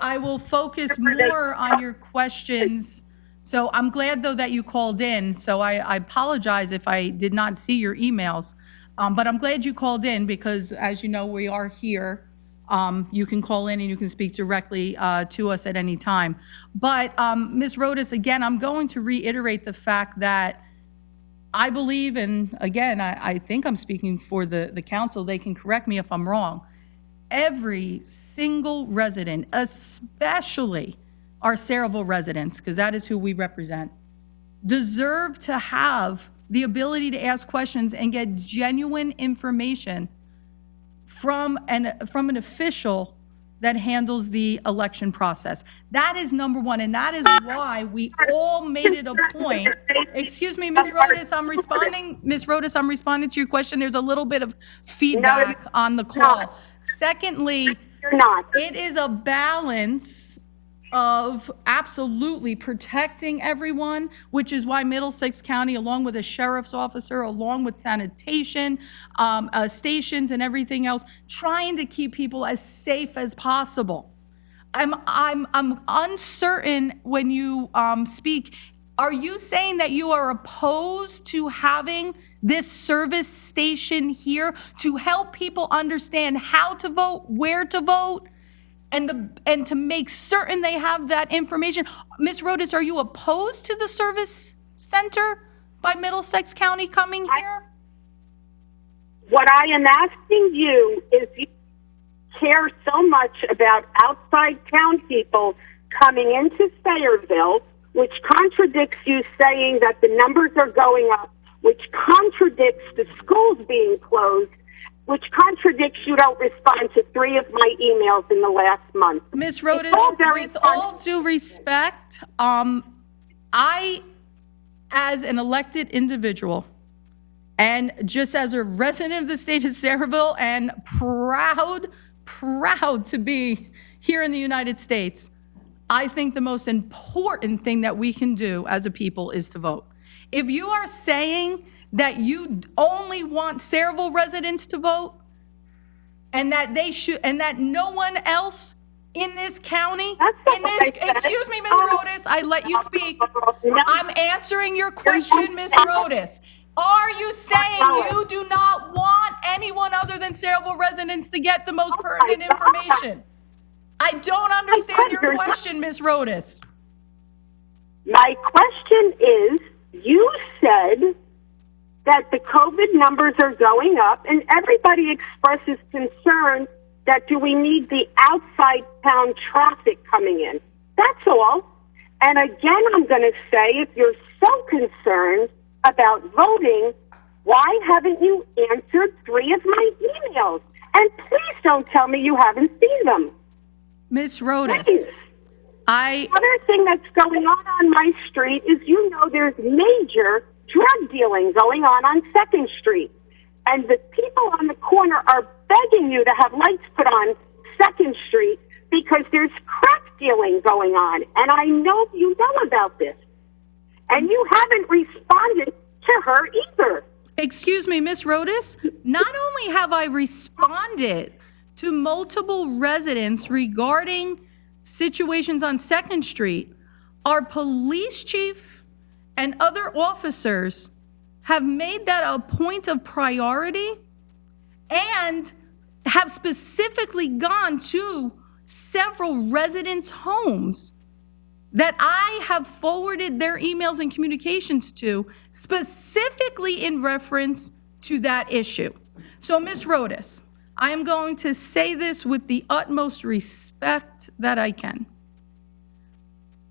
I will focus more on your questions. So I'm glad, though, that you called in. So I apologize if I did not see your emails. But I'm glad you called in because, as you know, we are here. You can call in and you can speak directly to us at any time. But Ms. Rodis, again, I'm going to reiterate the fact that I believe, and again, I think I'm speaking for the council, they can correct me if I'm wrong, every single resident, especially our Sayreville residents, because that is who we represent, deserve to have the ability to ask questions and get genuine information from an official that handles the election process. That is number 1, and that is why we all made it a point. Excuse me, Ms. Rodis, I'm responding. Ms. Rodis, I'm responding to your question. There's a little bit of feedback on the call. Secondly, it is a balance of absolutely protecting everyone, which is why Middlesex County, along with a sheriff's officer, along with sanitation, stations and everything else, trying to keep people as safe as possible. I'm uncertain when you speak. Are you saying that you are opposed to having this service station here to help people understand how to vote, where to vote, and to make certain they have that information? Ms. Rodas, are you opposed to the service center by Middlesex County coming here? What I am asking you is, you care so much about outside town people coming into Sayreville, which contradicts you saying that the numbers are going up, which contradicts the schools being closed, which contradicts you don't respond to 3 of my emails in the last month. Ms. Rodas, with all due respect, I, as an elected individual, and just as a resident of the state of Sayreville and proud to be here in the United States, I think the most important thing that we can do as a people is to vote. If you are saying that you only want Sayreville residents to vote, and that they should, and that no one else in this county, excuse me, Ms. Rodas, I let you speak. I'm answering your question, Ms. Rodas. Are you saying you do not want anyone other than Sayreville residents to get the most pertinent information? I don't understand your question, Ms. Rodas. My question is, you said that the COVID numbers are going up, and everybody expresses concern that do we need the outside town traffic coming in? That's all. And again, I'm going to say, if you're so concerned about voting, why haven't you answered 3 of my emails? And please don't tell me you haven't seen them. Ms. Rodas, Please. Another thing that's going on my street is, you know, there's major drug dealing going on 2nd Street. And the people on the corner are begging you to have lights put on 2nd Street because there's crack dealing going on. And I know you know about this. And you haven't responded to her either. Excuse me, Ms. Rodas, not only have I responded to multiple residents regarding situations on 2nd Street, our police chief and other officers have made that a point of priority and have specifically gone to several residents' homes that I have forwarded their emails and communications to, specifically in reference to that issue. So, Ms. Rodas, I am going to say this with the utmost respect that I can.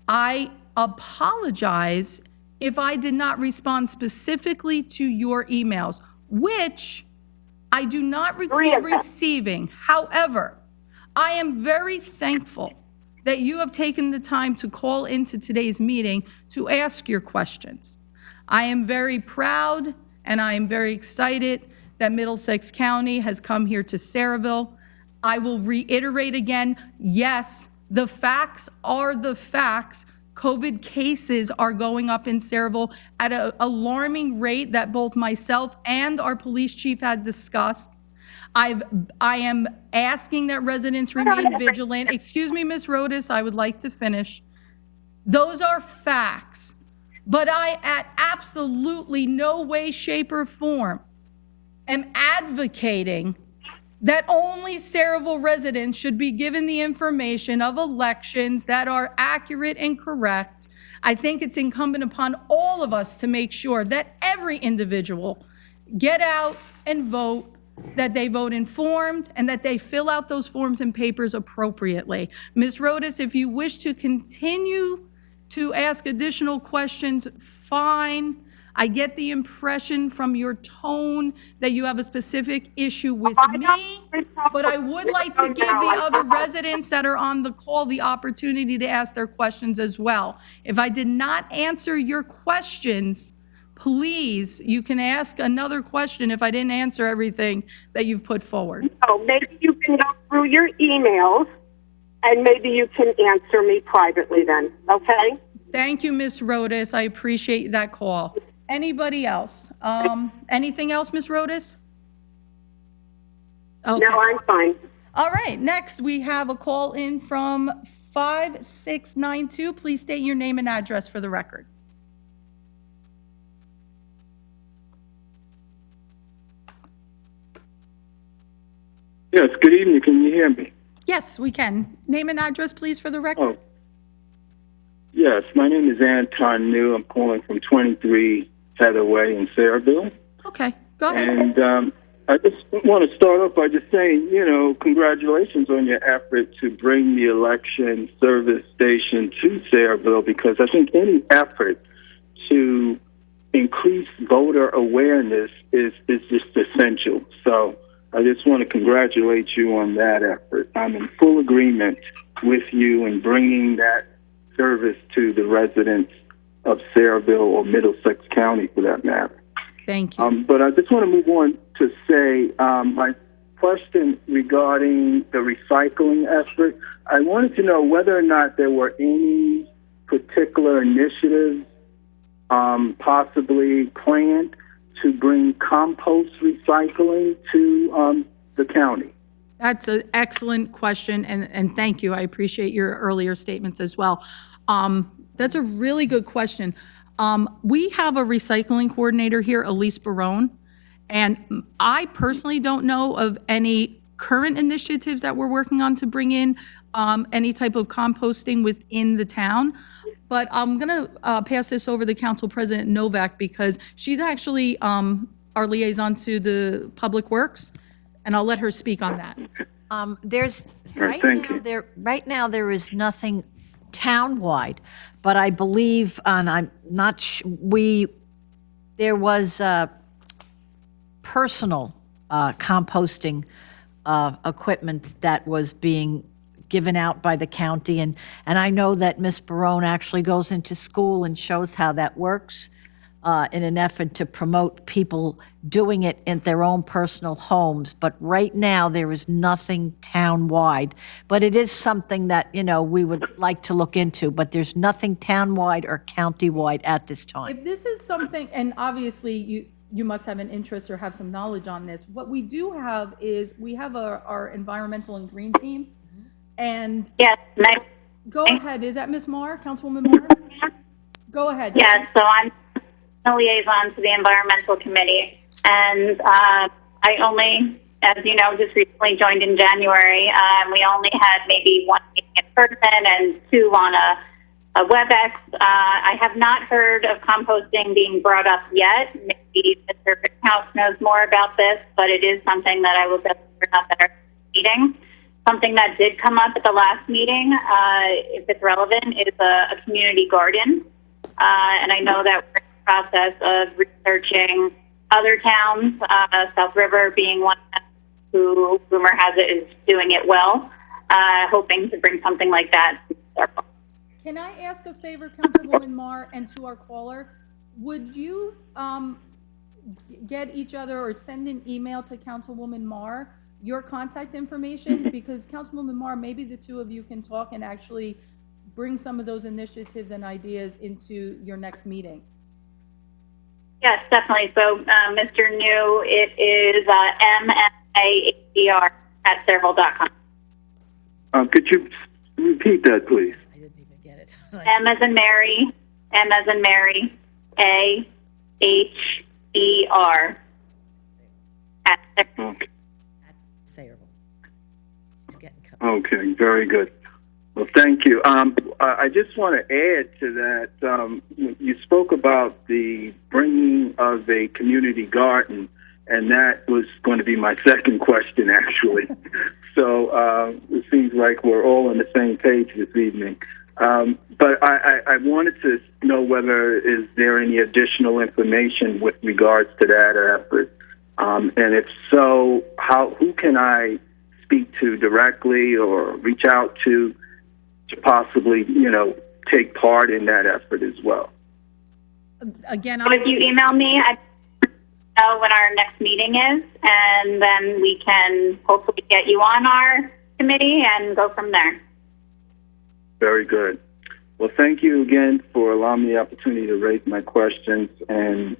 I apologize if I did not respond specifically to your emails, which I do not recall receiving. However, I am very thankful that you have taken the time to call into today's meeting to ask your questions. I am very proud and I am very excited that Middlesex County has come here to Sayreville. I will reiterate again, yes, the facts are the facts. COVID cases are going up in Sayreville at an alarming rate that both myself and our police chief had discussed. I am asking that residents remain vigilant. Excuse me, Ms. Rodas, I would like to finish. Those are facts, but I, at absolutely no way, shape, or form, am advocating that only Sayreville residents should be given the information of elections that are accurate and correct. I think it's incumbent upon all of us to make sure that every individual get out and vote, that they vote informed, and that they fill out those forms and papers appropriately. Ms. Rodas, if you wish to continue to ask additional questions, fine. I get the impression from your tone that you have a specific issue with me, but I would like to give the other residents that are on the call the opportunity to ask their questions as well. If I did not answer your questions, please, you can ask another question if I didn't answer everything that you've put forward. No, maybe you can go through your emails and maybe you can answer me privately then, okay? Thank you, Ms. Rodas. I appreciate that call. Anybody else? Anything else, Ms. Rodas? Okay. No, I'm fine. All right, next we have a call in from 5692. Please state your name and address for the record. Yes, good evening. Can you hear me? Yes, we can. Name and address, please, for the record. Oh, yes. My name is Anton New. I'm calling from 23 Featherway in Sayreville. Okay, go ahead. And I just want to start off by just saying, congratulations on your effort to bring the election service station to Sayreville, because I think any effort to increase voter awareness is just essential. So I just want to congratulate you on that effort. I'm in full agreement with you in bringing that service to the residents of Sayreville or Middlesex County, for that matter. Thank you. But I just want to move on to say my question regarding the recycling effort. I wanted to know whether or not there were any particular initiatives possibly planned to bring compost recycling to the county. That's an excellent question, and thank you. I appreciate your earlier statements as well. That's a really good question. We have a recycling coordinator here, Elise Barone, and I personally don't know of any current initiatives that we're working on to bring in any type of composting within the town. But I'm going to pass this over to Council President Novak, because she's actually our liaison to the Public Works, and I'll let her speak on that. There's, Right, thank you. right now, there is nothing town-wide, but I believe, and I'm not, there was personal composting equipment that was being given out by the county, and I know that Ms. Barone actually goes into school and shows how that works in an effort to promote people doing it in their own personal homes. But right now, there is nothing town-wide. But it is something that, we would like to look into, but there's nothing town-wide or county-wide at this time. If this is something, and obviously you must have an interest or have some knowledge on this, what we do have is we have our environmental and green team. And Yes, go ahead. Is that Ms. Marr, Councilwoman Marr? Go ahead. yes, so I'm a liaison to the environmental committee, and I only, as you know, just recently joined in January. We only had maybe one meeting in person and two on a WebEx. I have not heard of composting being brought up yet. Maybe Mr. House knows more about this, but it is something that I will definitely bring up at our meeting. Something that did come up at the last meeting, if it's relevant, is a community garden. And I know that we're in the process of researching other towns, South River being one who, rumor has it, is doing it well, hoping to bring something like that to Circle. Can I ask a favor, Councilwoman Marr, and to our caller? Would you get each other or send an email to Councilwoman Marr, your contact information? Because Councilwoman Marr, maybe the two of you can talk and actually bring some of those initiatives and ideas into your next meeting. Yes, definitely. So, Mr. New, it is MMAHDR@Sayreville.com. Could you repeat that, please? I didn't even get it. M as in Mary, AHDR. Okay. Sayreville. It's getting cut. Okay, very good. Well, thank you. I just want to add to that. You spoke about the bringing of a community garden, and that was going to be my second question, actually. So it seems like we're all on the same page this evening. But I wanted to know whether is there any additional information with regards to that effort, and if so, who can I speak to directly or reach out to possibly, take part in that effort as well? Again, So if you email me, I know when our next meeting is, and then we can hopefully get you on our committee and go from there. Very good. Well, thank you again for allowing me the opportunity to raise my questions, and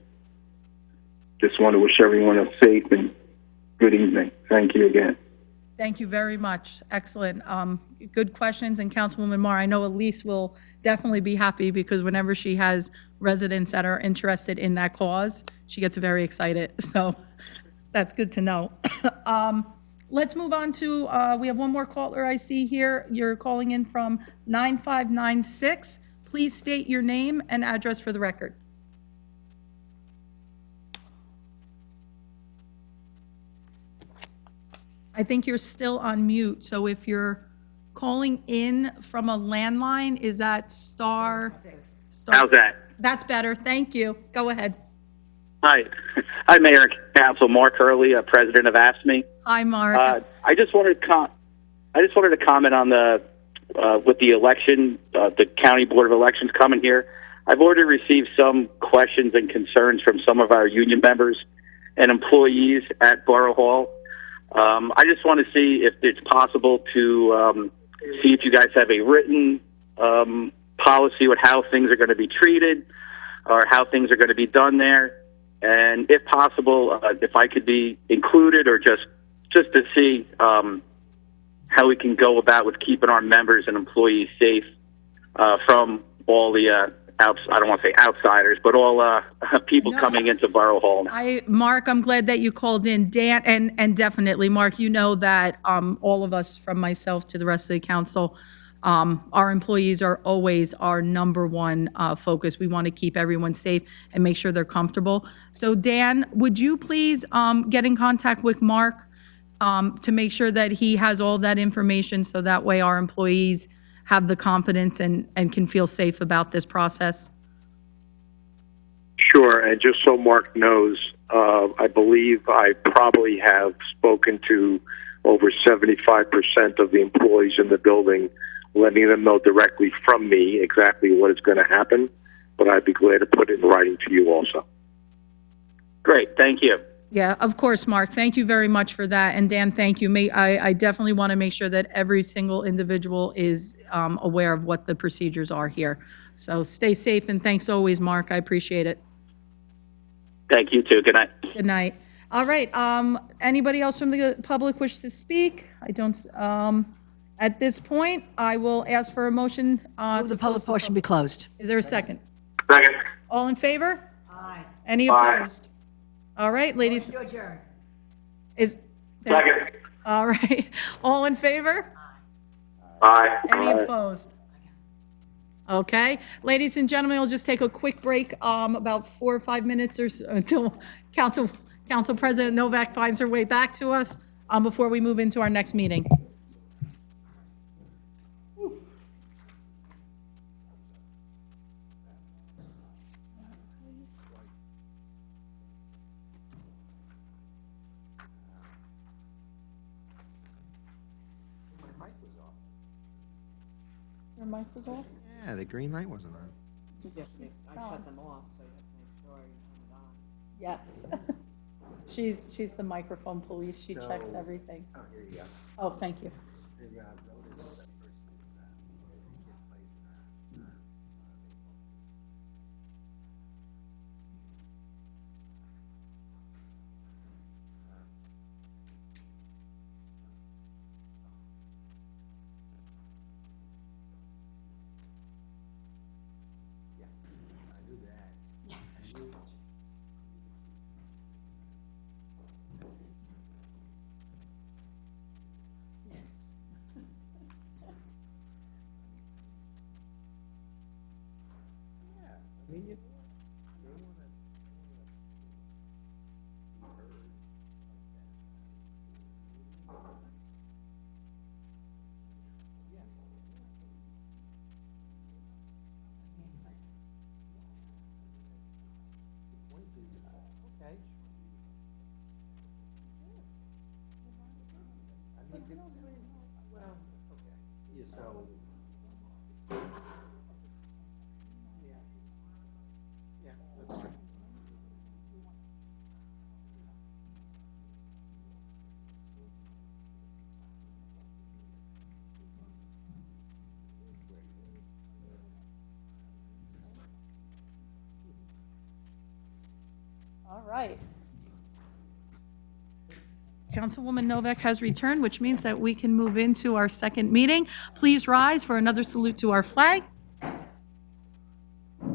just want to wish everyone a safe and good evening. Thank you again. Thank you very much. Excellent. Good questions. And Councilwoman Marr, I know Elise will definitely be happy because whenever she has residents that are interested in that cause, she gets very excited. So that's good to know. Let's move on to, we have one more caller I see here. You're calling in from 9596. Please state your name and address for the record. I think you're still on mute, so if you're calling in from a landline, is that star? How's that? That's better, thank you. Go ahead. Hi. Hi, Mayor and Council. Mark Hurley, President of AFSCME. Hi, Mark. I just wanted to comment on the with the election, the County Board of Elections coming here. I've already received some questions and concerns from some of our union members and employees at Borough Hall. I just want to see if it's possible to see if you guys have a written policy with how things are going to be treated or how things are going to be done there. And if possible, if I could be included or just to see how we can go about with keeping our members and employees safe from all the I don't want to say outsiders, but all people coming into Borough Hall. Mark, I'm glad that you called in. Dan, and definitely, Mark, you know that all of us, from myself to the rest of the council, our employees are always our number one focus. We want to keep everyone safe and make sure they're comfortable. So Dan, would you please get in contact with Mark to make sure that he has all that information so that way our employees have the confidence and can feel safe about this process? Sure, and just so Mark knows, I believe I probably have spoken to over 75% of the employees in the building, letting them know directly from me exactly what is going to happen, but I'd be glad to put it in writing to you also. Great, thank you. Yeah, of course, Mark. Thank you very much for that. And Dan, thank you. I definitely want to make sure that every single individual is aware of what the procedures are here. So stay safe, and thanks always, Mark. I appreciate it. Thank you, too. Good night. Good night. All right, anybody else from the public wish to speak? I don't, at this point, I will ask for a motion The public portion be closed. Is there a second? Second. All in favor? Aye. Any Aye. opposed? All right, ladies. Adjourn. Second. All right, all in favor? Aye. Any opposed? Okay, ladies and gentlemen, we'll just take a quick break, about 4 or 5 minutes or so until Council President Novak finds her way back to us, before we move into our next meeting. Your mic was off? Yeah, the green light wasn't on. I shut them off, so you have to make sure you turn it on. Yes. She's the microphone police. She checks everything. Oh, here you go. Oh, thank you. The notice that person is I knew that. I knew it. All right. Councilwoman Novak has returned, which means that we can move into our second meeting. Please rise for another salute to our flag.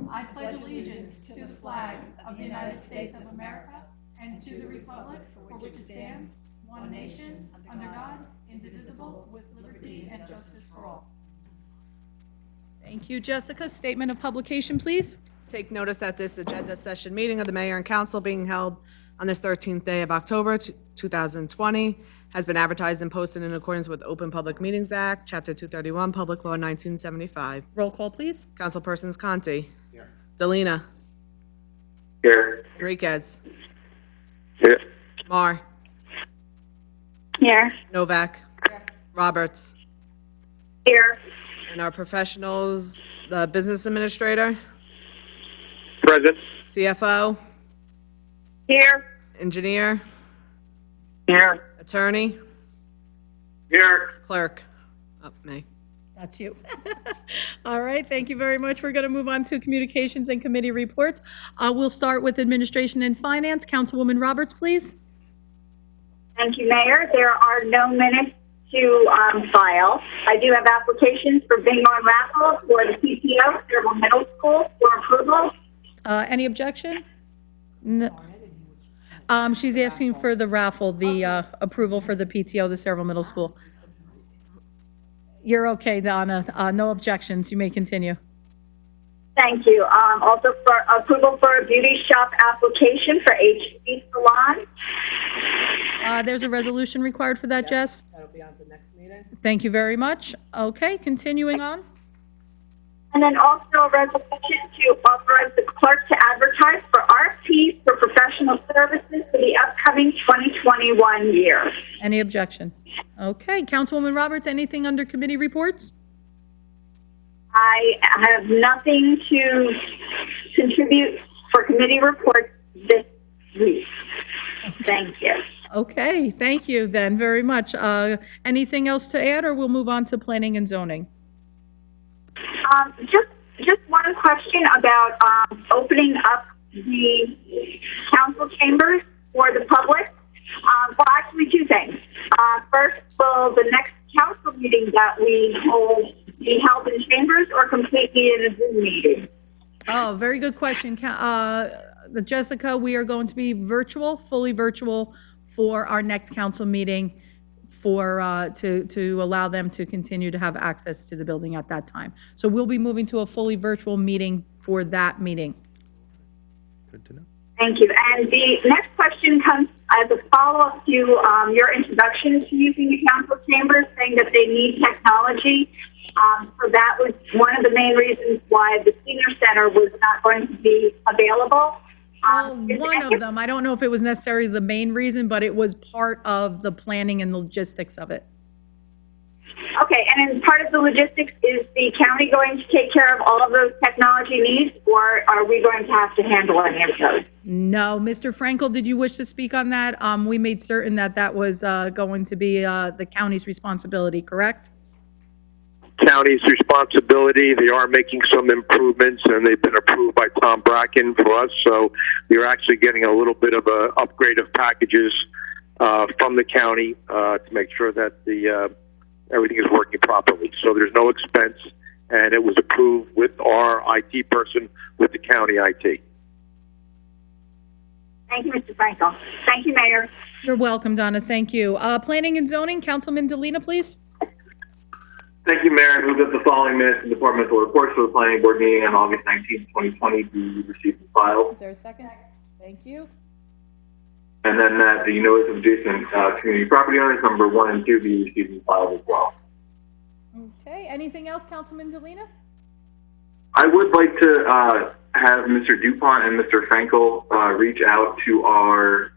I pledge allegiance to the flag of the United States of America and to the republic for which it stands, one nation, under God, indivisible, with liberty and justice for all. Thank you, Jessica. Statement of publication, please. Take notice that this agenda session meeting of the mayor and council being held on this 13th day of October 2020 has been advertised and posted in accordance with Open Public Meetings Act, Chapter 231, Public Law 1975. Roll call, please. Councilpersons Conti. Here. Delina. Here. Enriquez. Here. Mar. Here. Novak. Roberts. Here. And our professionals, the business administrator, Present. CFO, Here. engineer, Here. attorney, Here. clerk. Me. That's you. All right, thank you very much. We're going to move on to communications and committee reports. We'll start with administration and finance. Councilwoman Roberts, please. Thank you, Mayor. There are no minutes to file. I do have applications for bingo and raffle for the PTO, Cerebral Middle School, for approval. Any objection? No. She's asking for the raffle, the approval for the PTO, the Cerebral Middle School. You're okay, Donna. No objections. You may continue. Thank you. Also for approval for a beauty shop application for HC Salon. There's a resolution required for that, Jess? That'll be on the next meeting. Thank you very much. Okay, continuing on. And then also a resolution to authorize the clerk to advertise for RFPs for professional services for the upcoming 2021 year. Any objection? Okay, Councilwoman Roberts, anything under committee reports? I have nothing to contribute for committee reports this week. Thank you. Okay, thank you then very much. Anything else to add, or we'll move on to planning and zoning? Just one question about opening up the council chambers for the public. Well, actually, two things. First, will the next council meeting that we hold be held in chambers or completely in a Zoom meeting? Oh, very good question. Jessica, we are going to be virtual, fully virtual for our next council meeting for, to allow them to continue to have access to the building at that time. So we'll be moving to a fully virtual meeting for that meeting. Good to know. Thank you. And the next question comes as a follow-up to your introduction to using the council chambers, saying that they need technology. So that was one of the main reasons why the senior center was not going to be available. One of them. I don't know if it was necessarily the main reason, but it was part of the planning and logistics of it. Okay, and in part of the logistics, is the county going to take care of all of those technology needs, or are we going to have to handle any of those? No. Mr. Frankel, did you wish to speak on that? We made certain that that was going to be the county's responsibility, correct? County's responsibility. They are making some improvements, and they've been approved by Tom Bracken for us. So we are actually getting a little bit of a upgrade of packages from the county to make sure that the everything is working properly. So there's no expense, and it was approved with our IT person with the county IT. Thank you, Mr. Frankel. Thank you, Mayor. You're welcome, Donna. Thank you. Planning and zoning, Councilman Delina, please. Thank you, Mayor. I move that the following minutes and departmental reports for the planning board meeting on August 19, 2020 be received and filed. Is there a second? Thank you. And then that the notice of adjacent community property owners number 1 and 2 be received and filed as well. Okay, anything else, Councilman Delina? I would like to have Mr. DuPont and Mr. Frankel reach out to our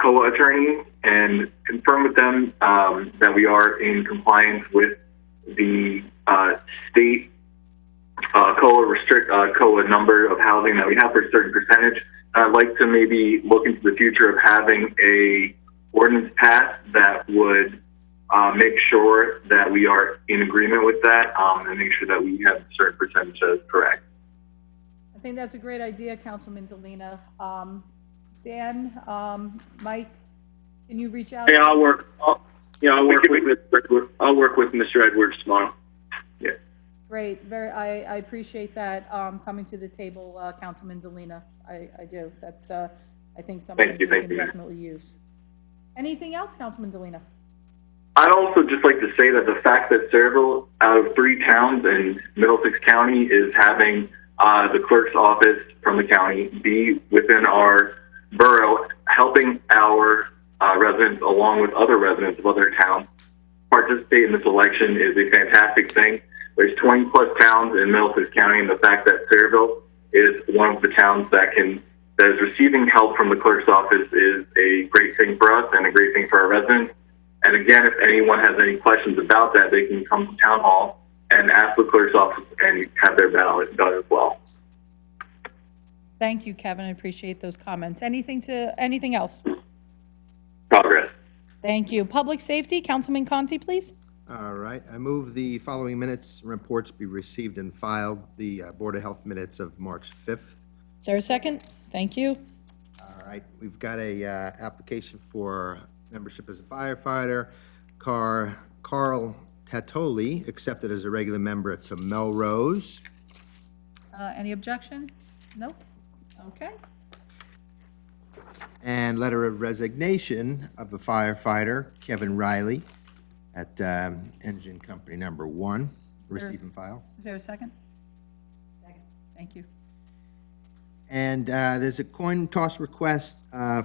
COA attorney and confirm with them that we are in compliance with the state COA number of housing that we have for a certain percentage. I'd like to maybe look into the future of having a ordinance passed that would make sure that we are in agreement with that and make sure that we have a certain percentage that is correct. I think that's a great idea, Councilman Delina. Dan, Mike, Can you reach out? Yeah, I'll work with Mr. Edwards tomorrow. Yeah. Great, I appreciate that, coming to the table, Councilman Delina. I do. That's, I think something we can definitely use. Anything else, Councilman Delina? I'd also just like to say that the fact that Sayreville, out of 3 towns in Middlesex County, is having the clerk's office from the county be within our borough, helping our residents, along with other residents of other towns, participate in this election is a fantastic thing. There's 20 plus towns in Middlesex County, and the fact that Sayreville is one of the towns that is receiving help from the clerk's office is a great thing for us and a great thing for our residents. And again, if anyone has any questions about that, they can come to Town Hall and ask the clerk's office and have their ballot done as well. Thank you, Kevin. I appreciate those comments. Anything else? Progress. Thank you. Public safety, Councilman Conti, please. All right, I move the following minutes and reports be received and filed. The Board of Health minutes of March 5th. Is there a second? Thank you. All right, we've got a application for membership as a firefighter. Carl Tatoli, accepted as a regular member to Melrose. Any objection? Nope. Okay. And letter of resignation of the firefighter, Kevin Riley, at Engine Company Number 1. Receive and file. Is there a second? Second. Thank you. And there's a coin toss request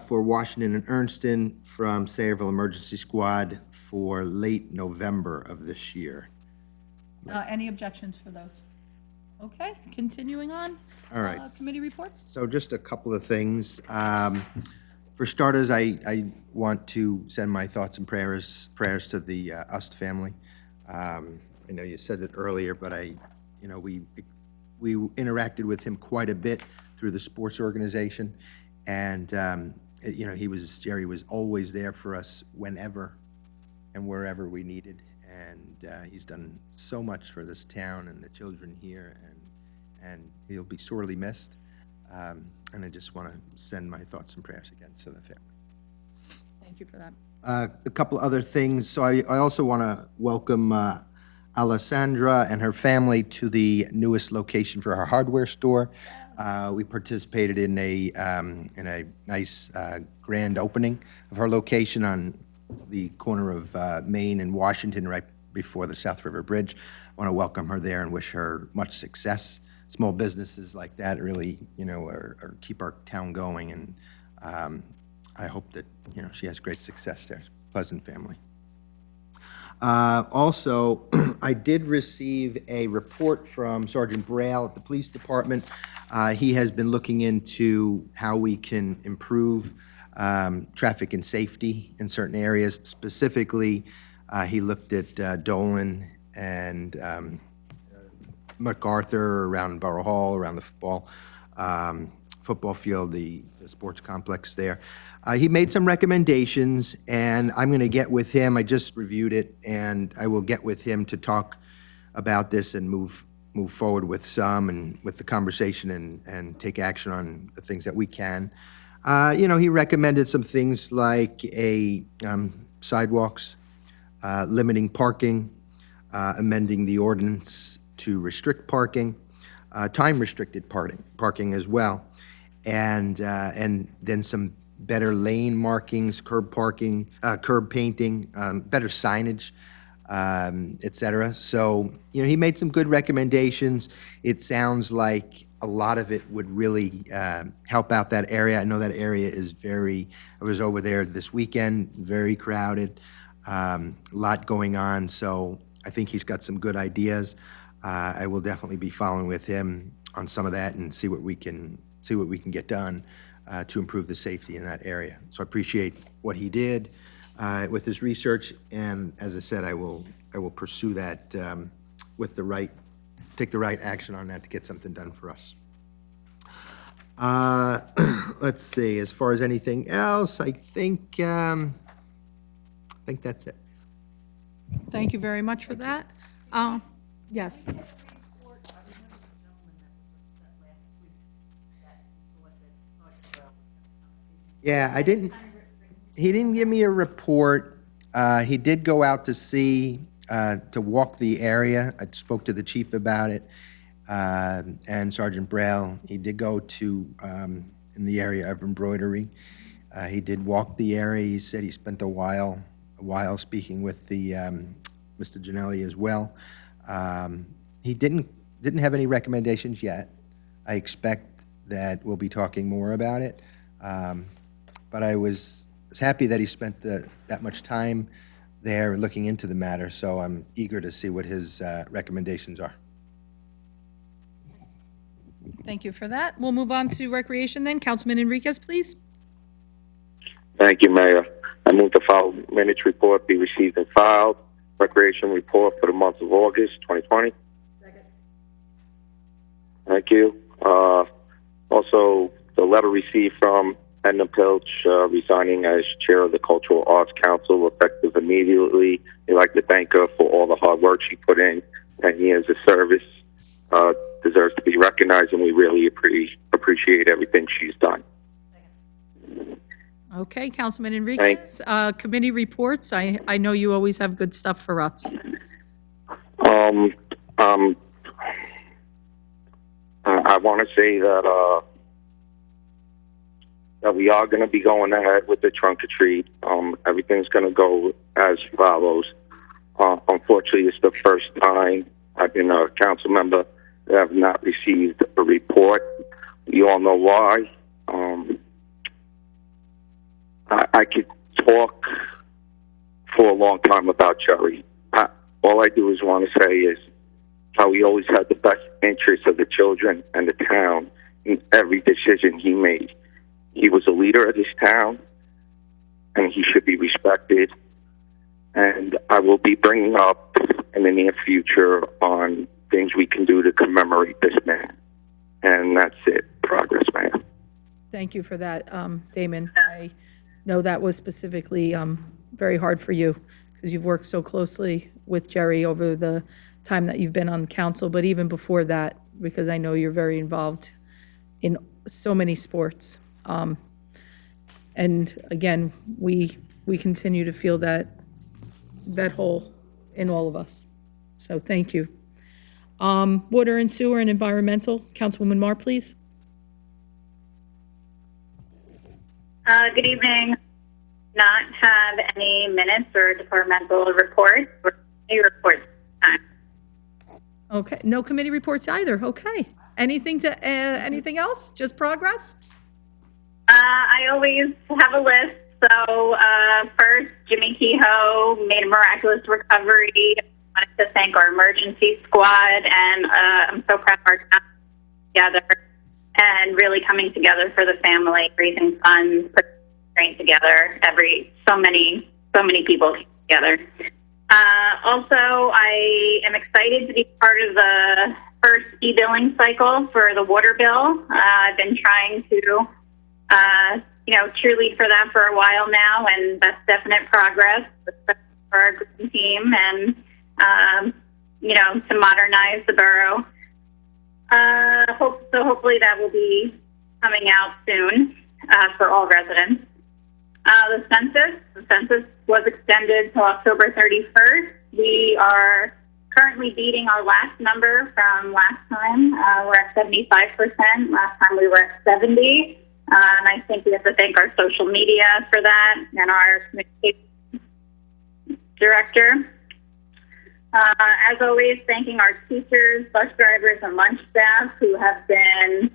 for Washington and Ernston from Sayreville Emergency Squad for late November of this year. Any objections for those? Okay, continuing on. All right. Committee reports? So just a couple of things. For starters, I want to send my thoughts and prayers to the Ust family. I know you said it earlier, but we interacted with him quite a bit through the sports organization, and Jerry was always there for us whenever and wherever we needed, and he's done so much for this town and the children here, and he'll be sorely missed. And I just want to send my thoughts and prayers again to the family. Thank you for that. A couple other things. So I also want to welcome Alessandra and her family to the newest location for our hardware store. We participated in a nice grand opening of her location on the corner of Main and Washington, right before the South River Bridge. I want to welcome her there and wish her much success. Small businesses like that really, are keep our town going, and I hope that, she has great success there. Pleasant family. Also, I did receive a report from Sergeant Braille at the police department. He has been looking into how we can improve traffic and safety in certain areas. Specifically, he looked at Dolan and MacArthur, around Borough Hall, around the football field, the sports complex there. He made some recommendations, and I'm going to get with him. I just reviewed it, and I will get with him to talk about this and move forward with some and with the conversation and take action on the things that we can. He recommended some things like sidewalks, limiting parking, amending the ordinance to restrict parking, time-restricted parking as well, and then some better lane markings, curb painting, better signage, et cetera. So, he made some good recommendations. It sounds like a lot of it would really help out that area. I know that area is I was over there this weekend, very crowded, a lot going on. So I think he's got some good ideas. I will definitely be following with him on some of that and see what we can get done to improve the safety in that area. So I appreciate what he did with his research, and as I said, I will pursue that take the right action on that to get something done for us. Let's see. As far as anything else, I think that's it. Thank you very much for that. Yes. Yeah, He didn't give me a report. He did go out to see, to walk the area. I spoke to the chief about it, and Sergeant Braille. He did go to, in the area of embroidery. He did walk the area. He said he spent a while speaking with the, Mr. Janelli as well. He didn't have any recommendations yet. I expect that we'll be talking more about it. But I was happy that he spent that much time there looking into the matter, so I'm eager to see what his recommendations are. Thank you for that. We'll move on to Recreation then. Councilman Enriquez, please. Thank you, Mayor. I move the following minutes report be received and filed. Recreation report for the month of August 2020. Second. Thank you. Also, the letter received from Edna Pilch resigning as chair of the Cultural Arts Council effective immediately. We'd like to thank her for all the hard work she put in, 10 years of service. Deserves to be recognized, and we really appreciate everything she's done. Okay, Councilman Enriquez. Committee reports. I know you always have good stuff for us. I want to say that that we are going to be going ahead with the trunk or treat. Everything's going to go as follows. Unfortunately, it's the first time I've been a council member that have not received a report. You all know why. I could talk for a long time about Jerry. All I do is want to say is how he always had the best interests of the children and the town in every decision he made. He was a leader of this town, and he should be respected. And I will be bringing up in the near future on things we can do to commemorate this man. And that's it. Progress, man. Thank you for that, Damon. I know that was specifically very hard for you because you've worked so closely with Jerry over the time that you've been on council, but even before that, because I know you're very involved in so many sports. And again, we continue to feel that hole in all of us. So thank you. Water and sewer and environmental, Councilwoman Marr, please. Good evening. Not have any minutes or departmental reports or any reports this time. Okay, no committee reports either. Okay. Anything else? Just progress? I always have a list. So first, Jimmy Kehoe made a miraculous recovery. I wanted to thank our emergency squad, and I'm so proud of our town together and really coming together for the family, raising funds, putting strength together. So many people came together. Also, I am excited to be part of the first e-billing cycle for the water bill. I've been trying to, cheerlead for that for a while now, and that's definite progress, especially for our green team and, to modernize the borough. Hopefully that will be coming out soon for all residents. The census was extended till October 31st. We are currently beating our last number from last time. We're at 75%. Last time we were at 70%. And I think we have to thank our social media for that and our communication director. As always, thanking our teachers, bus drivers, and lunch staff who have been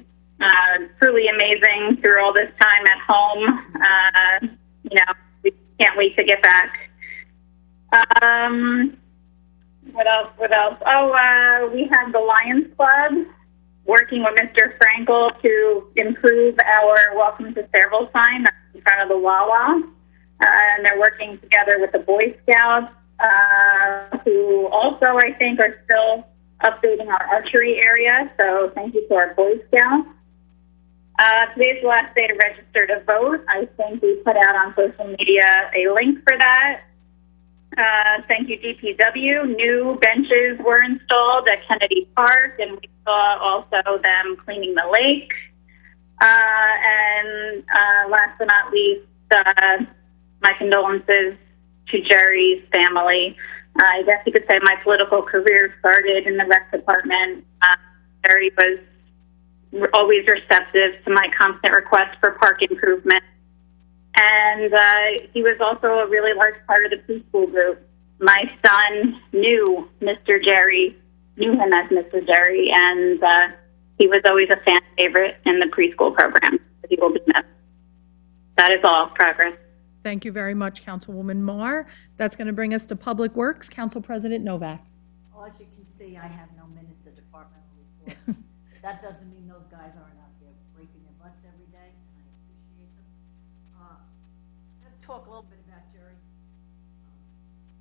truly amazing through all this time at home. We can't wait to get back. What else? Oh, we have the Lions Club working with Mr. Frankel to improve our Welcome to Sayreville sign in front of the Wawa. And they're working together with the Boy Scouts, who also, I think, are still updating our archery area. So thank you to our Boy Scouts. Today's the last day to register to vote. I think we put out on social media a link for that. Thank you, DPW. New benches were installed at Kennedy Park, and we saw also them cleaning the lake. And last but not least, my condolences to Jerry's family. I guess you could say my political career started in the rec department. Jerry was always receptive to my constant requests for park improvement. And he was also a really large part of the preschool group. My son knew Mr. Jerry, knew him as Mr. Jerry, and he was always a fan favorite in the preschool program. He will be missed. That is all. Progress. Thank you very much, Councilwoman Marr. That's going to bring us to Public Works. Council President Novak. Well, as you can see, I have no minutes of departmental report. That doesn't mean those guys aren't out there breaking their butts every day, and I appreciate them. I'm going to talk a little bit about Jerry.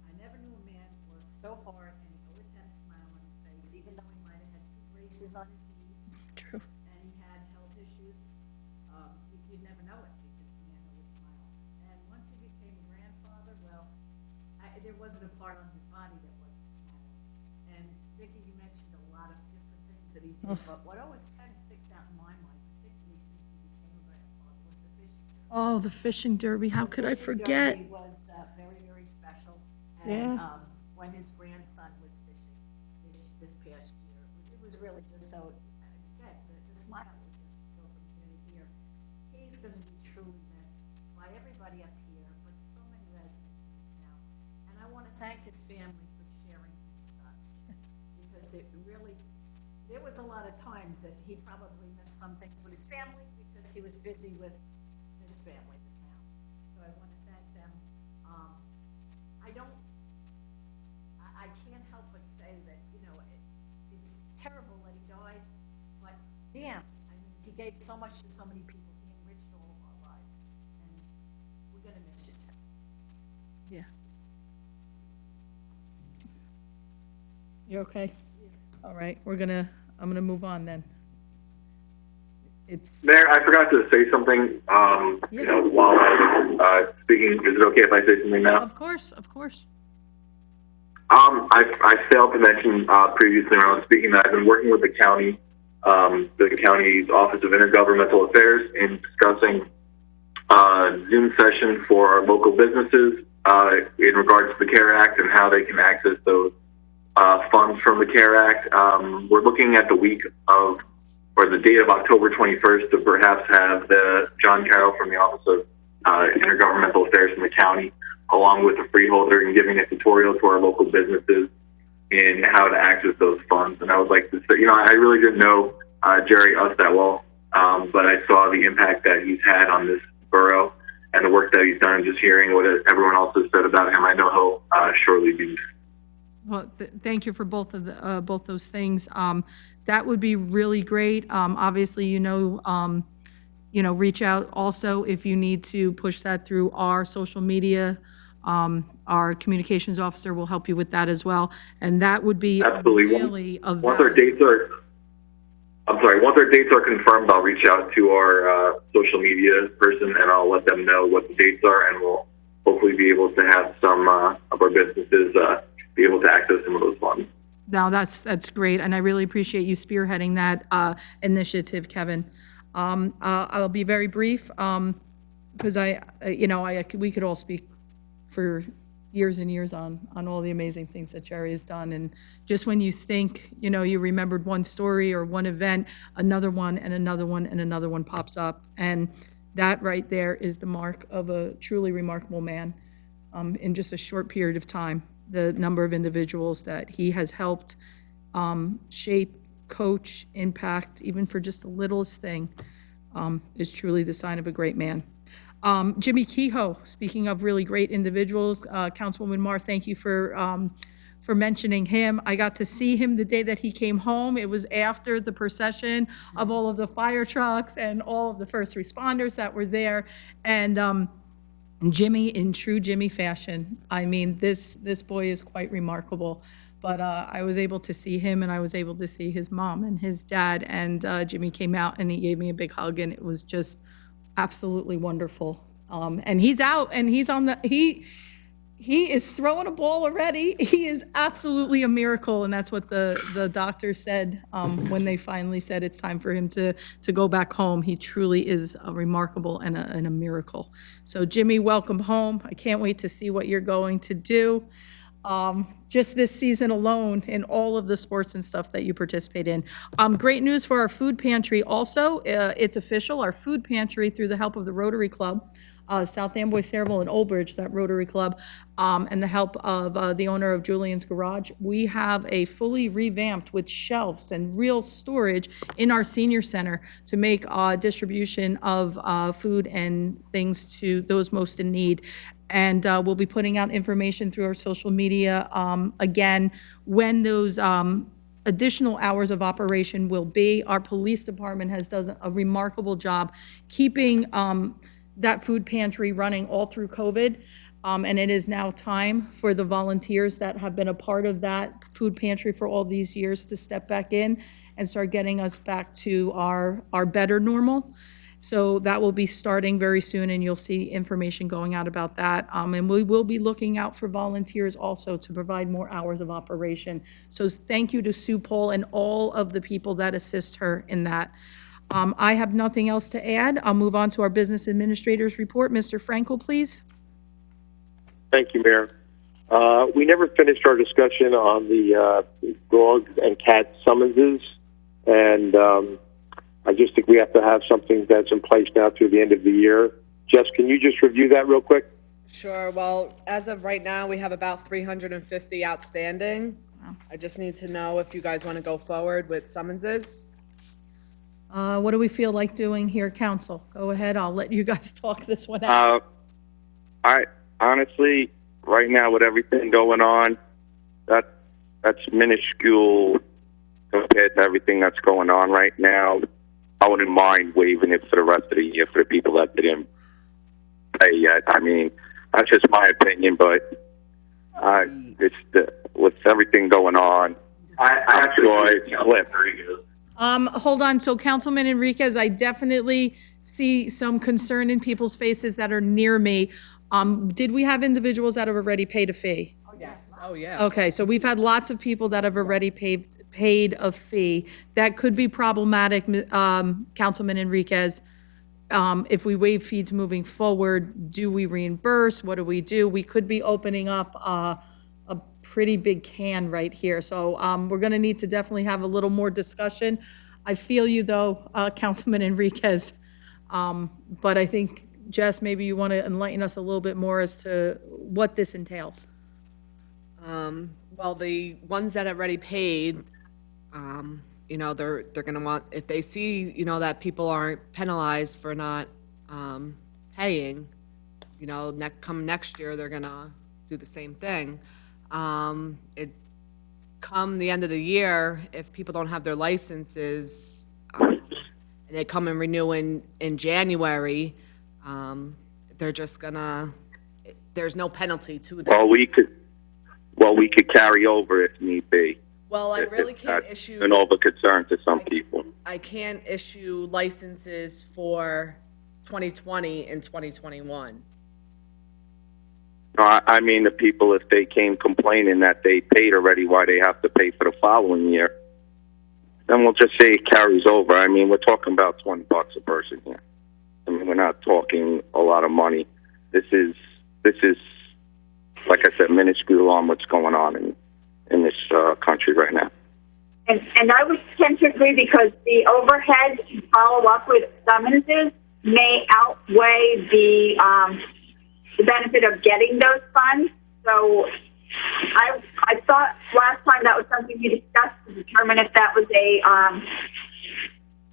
I never knew a man work so hard, and he always had a smile on his face, even though he might have had 2 braces on his knees. True. And he had health issues. You'd never know it because the man always smiled. And once he became a grandfather, well, there wasn't a part on his body that wasn't smiling. And Vicki, you mentioned a lot of different things that he did, but what always kind of sticks out in my mind, particularly since he became a grandfather, was the fishing. Oh, the fishing derby. How could I forget? Derby was very, very special. Yeah. And when his grandson was fishing this past year, it was really just so, again, the smile was just go from ear to ear. He's going to be truly missed by everybody up here, but so many residents now. And I want to thank his family for sharing him with us, because it really, there was a lot of times that he probably missed some things with his family because he was busy with his family, the town. So I want to thank them. I can't help but say that, it's terrible that he died, but damn, I mean, he gave so much to so many people. He enriched all of our lives, and we're going to miss you, Jeff. Yeah. You're okay? All right, I'm gonna move on then. It's, Mayor, I forgot to say something, while I was speaking. Is it okay if I say something now? of course, of course. I failed to mention previously when I was speaking that I've been working with the county's Office of Intergovernmental Affairs in discussing Zoom session for our local businesses in regards to the CARE Act and how they can access those funds from the CARE Act. We're looking at the date of October 21st to perhaps have the John Carroll from the Office of Intergovernmental Affairs in the county, along with the freeholder, and giving a tutorial to our local businesses in how to access those funds. And I would like to say, I really didn't know Jerry us that well, but I saw the impact that he's had on this borough and the work that he's done. Just hearing what everyone else has said about him, I know he'll surely be. Well, thank you for both of both those things. That would be really great. Obviously, reach out also if you need to push that through our social media. Our communications officer will help you with that as well. And that would be Absolutely. really a Once our dates are confirmed, I'll reach out to our social media person and I'll let them know what the dates are, and we'll hopefully be able to have some of our businesses be able to access some of those funds. No, that's great, and I really appreciate you spearheading that initiative, Kevin. I'll be very brief because we could all speak for years and years on all the amazing things that Jerry has done, and just when you think you remembered one story or one event, another one and another one and another one pops up, and that right there is the mark of a truly remarkable man. In just a short period of time, the number of individuals that he has helped shape, coach, impact, even for just the littlest thing, is truly the sign of a great man. Jimmy Kehoe, speaking of really great individuals, Councilwoman Marr, thank you for mentioning him. I got to see him the day that he came home. It was after the procession of all of the fire trucks and all of the first responders that were there. And Jimmy, in true Jimmy fashion, I mean, this boy is quite remarkable. But I was able to see him, and I was able to see his mom and his dad, and Jimmy came out and he gave me a big hug, and it was just absolutely wonderful. And he's out, and he's on He is throwing a ball already. He is absolutely a miracle, and that's what the doctor said when they finally said it's time for him to go back home. He truly is a remarkable and a miracle. So Jimmy, welcome home. I can't wait to see what you're going to do. Just this season alone in all of the sports and stuff that you participate in. Great news for our food pantry also. It's official. Our food pantry, through the help of the Rotary Club, South Amboy, Sayreville, and Old Bridge, that Rotary Club, and the help of the owner of Julian's Garage, we have a fully revamped with shelves and real storage in our senior center to make distribution of food and things to those most in need. And we'll be putting out information through our social media, again, when those additional hours of operation will be. Our police department has done a remarkable job keeping that food pantry running all through COVID. And it is now time for the volunteers that have been a part of that food pantry for all these years to step back in and start getting us back to our better normal. So that will be starting very soon, and you'll see information going out about that. And we will be looking out for volunteers also to provide more hours of operation. So thank you to Sue Paul and all of the people that assist her in that. I have nothing else to add. I'll move on to our business administrator's report. Mr. Frankel, please. Thank you, Mayor. We never finished our discussion on the dog and cat summonses, and I just think we have to have something that's in place now through the end of the year. Jess, can you just review that real quick? Sure. Well, as of right now, we have about 350 outstanding. I just need to know if you guys want to go forward with summonses. What do we feel like doing here, council? Go ahead, I'll let you guys talk this one out. I honestly, right now with everything going on, that's minuscule compared to everything that's going on right now. I wouldn't mind waiving it for the rest of the year for the people that didn't pay yet. I mean, that's just my opinion, but with everything going on, I'm sure it's slipped. Hold on, so Councilman Enriquez, I definitely see some concern in people's faces that are near me. Did we have individuals that have already paid a fee? Oh, yes. Oh, yeah. Okay, so we've had lots of people that have already paid a fee. That could be problematic, Councilman Enriquez. If we waive fees moving forward, do we reimburse? What do we do? We could be opening up a pretty big can right here. So we're going to need to definitely have a little more discussion. I feel you, though, Councilman Enriquez. But I think, Jess, maybe you want to enlighten us a little bit more as to what this entails. Well, the ones that have already paid, you know, they're going to want, if they see, you know, that people aren't penalized for not paying, you know, come next year, they're going to do the same thing. Come the end of the year, if people don't have their licenses, and they come and renew in January, they're just gonna, there's no penalty to them. Well, we could carry over if need be. Well, I really can't issue. An over concern to some people. I can't issue licenses for 2020 and 2021. No, I mean the people, if they came complaining that they paid already, why they have to pay for the following year? Then we'll just say it carries over. I mean, we're talking about $20 a person here. I mean, we're not talking a lot of money. This is, like I said, minuscule on what's going on in this country right now. And I would tend to agree because the overhead to follow up with summonses may outweigh the benefit of getting those funds. So I thought last time that was something you discussed to determine if that was a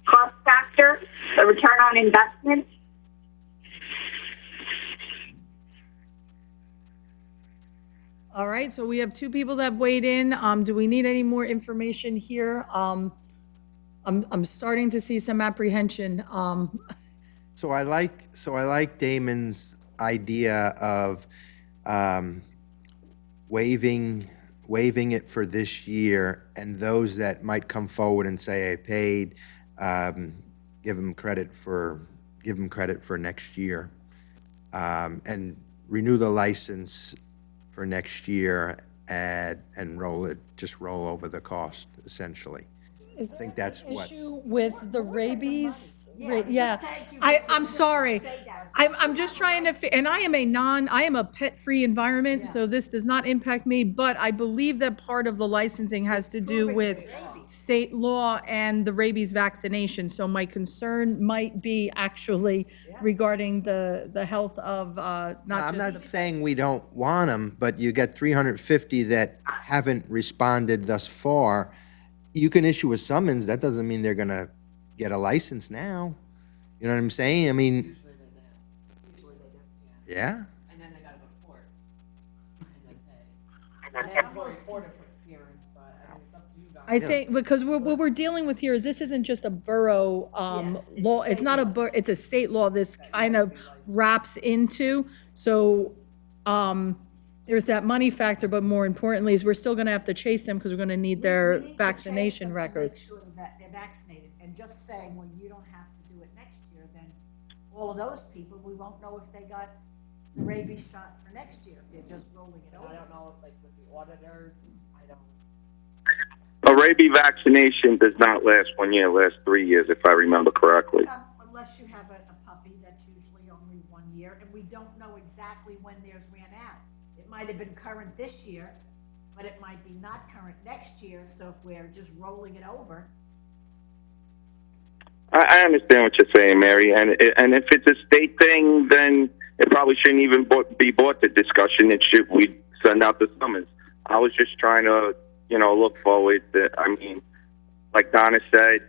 cost factor, a return on investment. All right, so we have two people that weighed in. Do we need any more information here? I'm starting to see some apprehension. So I like Damon's idea of waiving it for this year, and those that might come forward and say I paid, give them credit for next year, and renew the license for next year and roll over the cost, essentially. Is I think that's what. issue with the rabies? Yeah, I'm sorry. I'm just trying to, and I am a pet-free environment, so this does not impact me, but I believe that part of the licensing has to do with state law and the rabies vaccination. So my concern might be actually regarding the health of, I'm not not just the. saying we don't want them, but you got 350 that haven't responded thus far. You can issue a summons, that doesn't mean they're gonna get a license now. You know what I'm saying? I mean. Yeah? And then they gotta go to court. And then pay. And then report it for appearance, but I mean, it's up to you guys. I think, because what we're dealing with here is this isn't just a borough law, it's not it's a state law this kind of wraps into. So, there's that money factor, but more importantly is we're still gonna have to chase them because we're gonna need their vaccination records. Make sure that they're vaccinated, and just saying, well, you don't have to do it next year, then all of those people, we won't know if they got the rabies shot for next year, if they're just rolling it over. I don't know, like with the auditors, I don't. A rabies vaccination does not last 1 year, it lasts 3 years, if I remember correctly. Unless you have a puppy, that's usually only 1 year, and we don't know exactly when theirs ran out. It might have been current this year, but it might be not current next year, so if we're just rolling it over. I understand what you're saying, Mary, and if it's a state thing, then it probably shouldn't even be brought to discussion. We send out the summons. I was just trying to, look forward. I mean, like Donna said,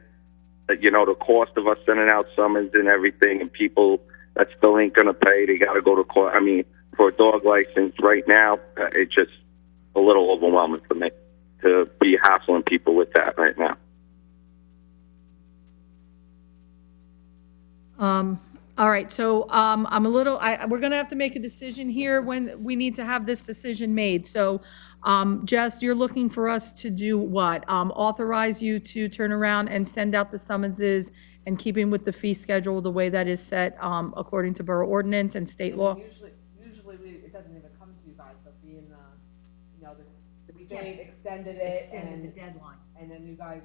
that the cost of us sending out summons and everything, and people that still ain't gonna pay, they gotta go to court. I mean, for a dog license right now, it's just a little overwhelming for me to be hassling people with that right now. All right, so, we're gonna have to make a decision here when we need to have this decision made. So, Jess, you're looking for us to do what? Authorize you to turn around and send out the summonses and keeping with the fee schedule the way that is set, according to borough ordinance and state law? Usually it doesn't even come to you guys, but being the state extended it Extended the deadline. and then you guys,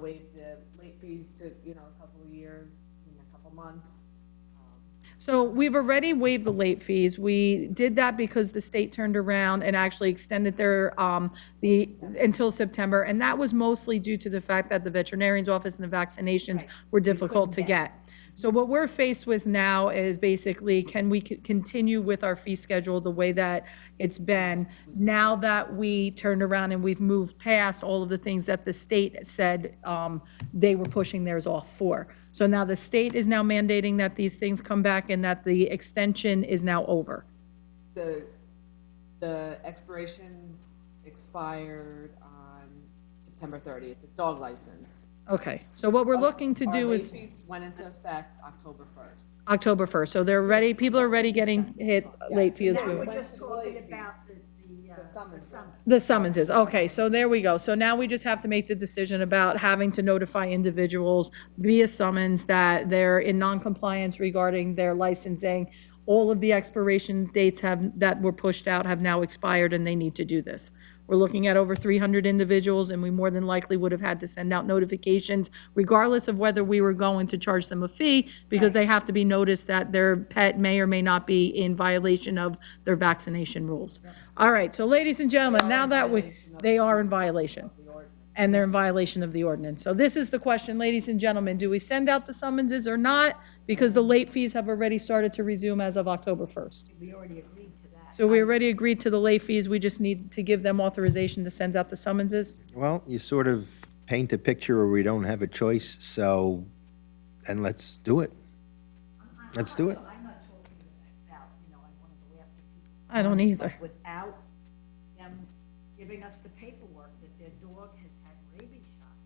waived the late fees to, a couple of years, a couple months. So we've already waived the late fees. We did that because the state turned around and actually extended their, until September. And that was mostly due to the fact that the veterinarian's office and the vaccinations were difficult to get. So what we're faced with now is basically, can we continue with our fee schedule the way that it's been? Now that we turned around and we've moved past all of the things that the state said they were pushing theirs off for. So now the state is now mandating that these things come back and that the extension is now over. The expiration expired on September 30th, the dog license. Okay, so what we're looking to do is Our late fees went into effect October 1st. October 1st. So they're ready, people are already getting hit late fees. Now, we're just talking about The summonses, okay, so there we go. So now we just have to make the decision about having to notify individuals via summons that they're in non-compliance regarding their licensing. All of the expiration dates that were pushed out have now expired and they need to do this. We're looking at over 300 individuals, and we more than likely would have had to send out notifications regardless of whether we were going to charge them a fee, because they have to be noticed that their pet may or may not be in violation of their vaccination rules. All right, so ladies and gentlemen, now that they are in violation, and they're in violation of the ordinance. So this is the question, ladies and gentlemen, do we send out the summonses or not? Because the late fees have already started to resume as of October 1st. We already agreed to that. So we already agreed to the late fees, we just need to give them authorization to send out the summonses? Well, you sort of paint a picture where we don't have a choice, so, and let's do it. Let's do it. I'm not talking about, I want to go after people. I don't either. But without them giving us the paperwork that their dog has had rabies shots.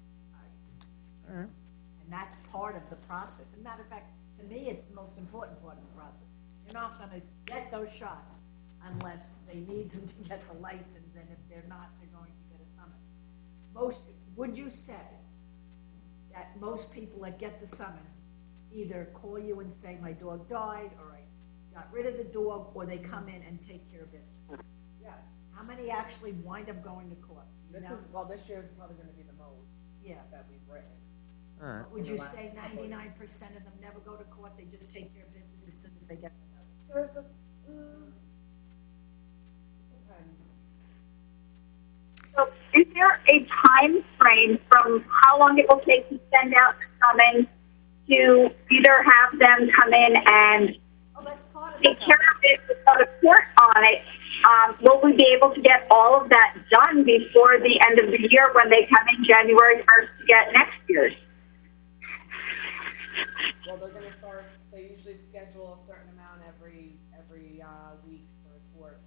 And that's part of the process. As a matter of fact, to me, it's the most important part of the process. You're not going to get those shots unless they need them to get the license, and if they're not, they're going to get a summons. Would you say that most people that get the summons either call you and say, my dog died, or I got rid of the dog, or they come in and take care of business? How many actually wind up going to court? You know? This year is probably gonna be the most Yeah. that we've written. Would you say 99% of them never go to court? They just take care of business as soon as they get the notice? There's a, depends. So is there a time frame from how long it will take to send out the summons to either have them come in and take care of it, go to court on it? Will we be able to get all of that done before the end of the year when they come in January 1st to get next year's? Well, they're gonna start, they usually schedule a certain amount every week for a court.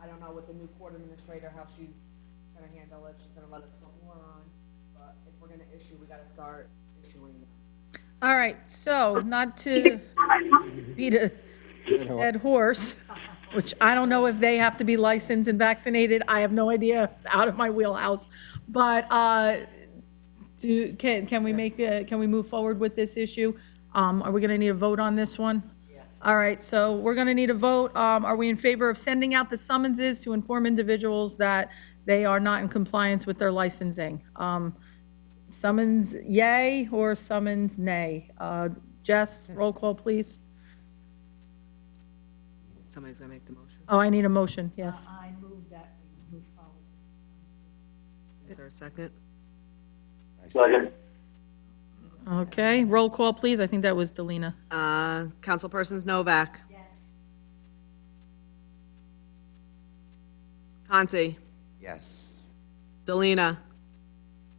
I don't know with the new court administrator, how she's gonna handle it, she's gonna let us put more on, but if we're gonna issue, we gotta start issuing them. All right, so not to beat a dead horse, which I don't know if they have to be licensed and vaccinated. I have no idea. It's out of my wheelhouse. But can we move forward with this issue? Are we gonna need a vote on this one? Yeah. All right, so we're gonna need a vote. Are we in favor of sending out the summonses to inform individuals that they are not in compliance with their licensing? Summons yay or summons nay? Jess, roll call, please. Somebody's gonna make the motion. Oh, I need a motion, yes. I move that we move forward. Is there a second? Second. Okay, roll call, please. I think that was Delina. Councilpersons Novak. Yes. Conti. Yes. Delina.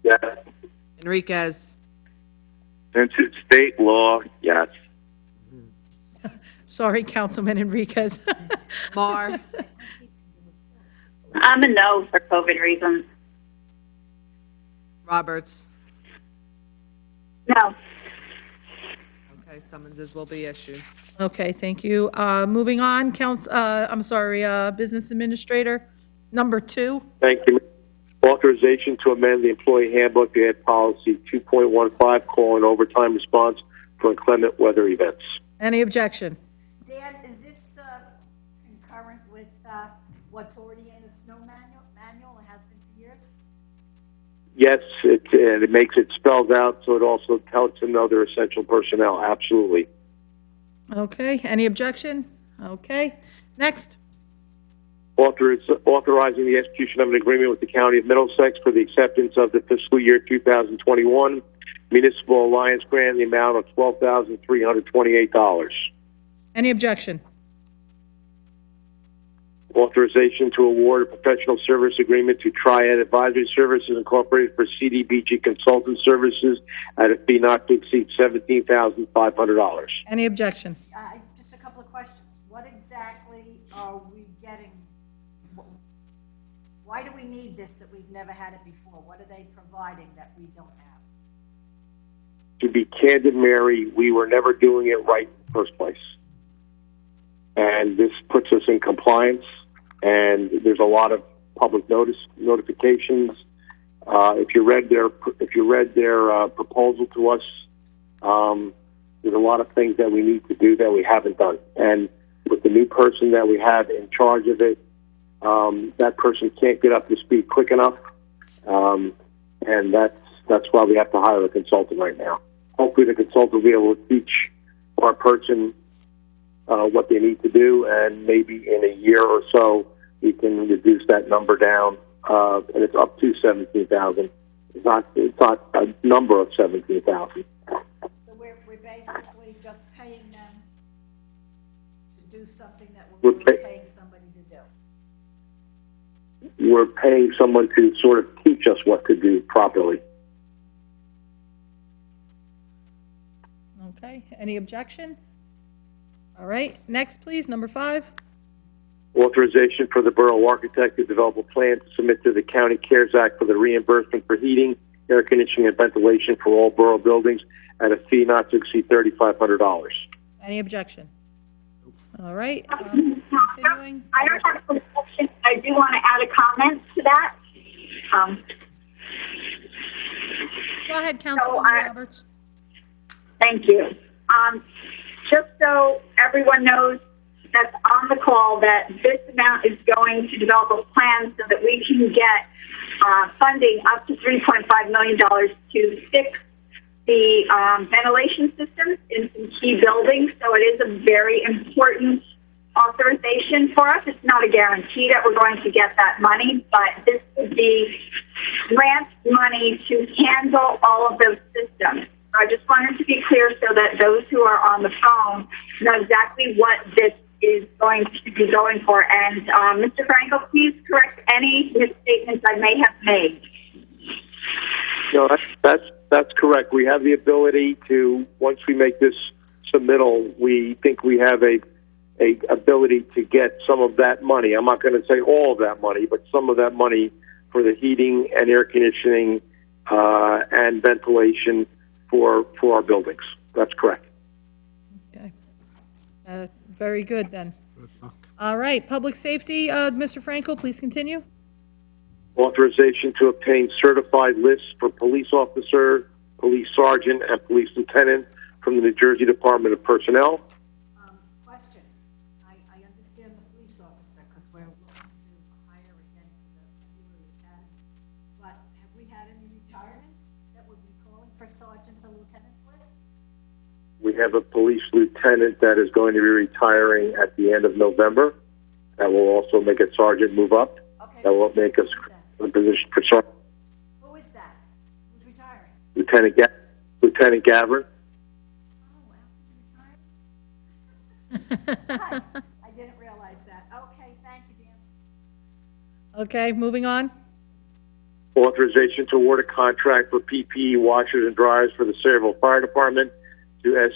Yes. Enriquez. Since it's state law, yes. Sorry, Councilman Enriquez. Mar. I'm a no for COVID reasons. Roberts. No. Okay, summonses will be issued. Okay, thank you. Moving on, Business Administrator, number 2. Thank you. Authorization to amend the employee handbook to add policy 2.15, calling overtime response for inclement weather events. Any objection? Dan, is this concurrent with what's already in the snow manual? It has been for years? Yes, it makes it spelled out, so it also helps in other essential personnel. Absolutely. Okay, any objection? Okay, next. Authorizing the execution of an agreement with the County of Middlesex for the acceptance of the fiscal year 2021 Municipal Alliance Grant in the amount of $12,328. Any objection? Authorization to award a professional service agreement to Triad Advisory Services Incorporated for CDBG consultant services at a fee not to exceed $17,500. Any objection? Just a couple of questions. What exactly are we getting? Why do we need this that we've never had it before? What are they providing that we don't have? To be candid, Mary, we were never doing it right in the first place. And this puts us in compliance, and there's a lot of public notifications. If you read their proposal to us, there's a lot of things that we need to do that we haven't done. And with the new person that we have in charge of it, that person can't get up to speed quick enough, and that's why we have to hire a consultant right now. Hopefully, the consultant will be able to teach our person what they need to do, and maybe in a year or so, we can reduce that number down, and it's up to 17,000. It's not a number of 17,000. So we're basically just paying them to do something that we're really paying somebody to do. We're paying someone to sort of teach us what to do properly. Okay, any objection? All right, next, please, number 5. Authorization for the borough architect to develop a plan to submit to the County CARES Act for the reimbursement for heating, air conditioning, and ventilation for all borough buildings at a fee not to exceed $3,500. Any objection? All right, continuing. I don't have a question. I do want to add a comment to that. Go ahead, Councilwoman Roberts. Thank you. Just so everyone knows, that's on the call that this amount is going to develop a plan so that we can get funding up to $3.5 million to fix the ventilation systems in some key buildings. So it is a very important authorization for us. It's not a guarantee that we're going to get that money, but this would be grant money to handle all of those systems. So I just wanted to be clear so that those who are on the phone know exactly what this is going to be going for. And Mr. Franco, please correct any misstatements I may have made. No, that's correct. We have the ability to, once we make this submittal, we think we have a ability to get some of that money. I'm not going to say all of that money, but some of that money for the heating and air conditioning and ventilation for our buildings. That's correct. Okay. Very good then. All right, public safety, Mr. Franco, please continue. Authorization to obtain certified lists for police officer, police sergeant, and police lieutenant from the New Jersey Department of Personnel. Question. I understand the police officer because we're looking to hire again for the February academy. But have we had any retirements that would be calling for sergeants or lieutenants list? We have a police lieutenant that is going to be retiring at the end of November. That will also make a sergeant move up. Okay. That will make us a position for sergeant. Who is that? Who's retiring? Lieutenant Gavin. Oh, wow. I didn't realize that. Okay, thank you, Dan. Okay, moving on. Authorization to award a contract for PPE washers and dryers for the Sayreville Fire Department to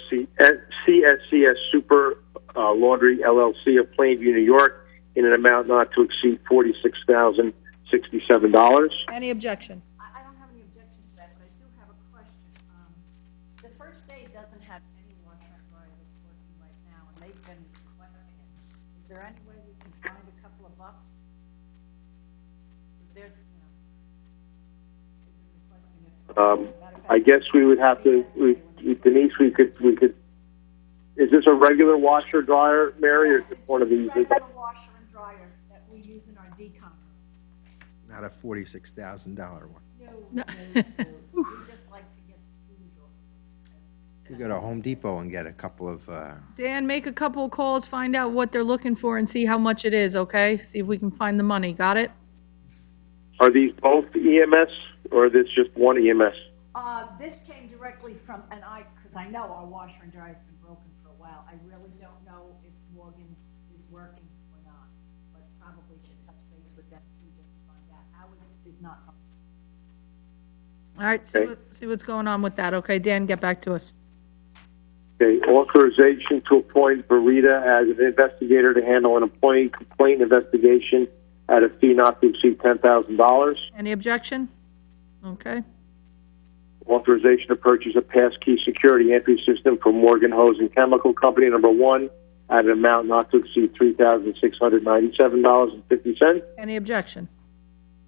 CSCS Super Laundry LLC of Plainview, New York, in an amount not to exceed $46,067. Any objection? I don't have any objections to that, but I do have a question. The first aid doesn't have any washer and dryer that's working right now, and they've been requesting it. Is there any way we can find a couple of bucks? Is there, they've been requesting it. I guess we would have to, Denise, we could, is this a regular washer dryer, Mary, or is it one of these? Regular washer and dryer that we use in our decom. Not a $46,000 one. No. We just like to get spoons off. You go to Home Depot and get a couple of, Dan, make a couple of calls, find out what they're looking for and see how much it is, okay? See if we can find the money. Got it? Are these both EMS, or is this just one EMS? This came directly from, because I know our washer and dryer has been broken for a while. I really don't know if Morgan's is working or not, but probably should touch base with them too, just to find out. Ours is not. All right, see what's going on with that, okay? Dan, get back to us. Okay, authorization to appoint Verita as an investigator to handle an employee complaint investigation at a fee not to exceed $10,000. Any objection? Okay. Authorization to purchase a passkey security entry system from Morgan Hose and Chemical Company, number 1, at an amount not to exceed $3,697.50. Any objection?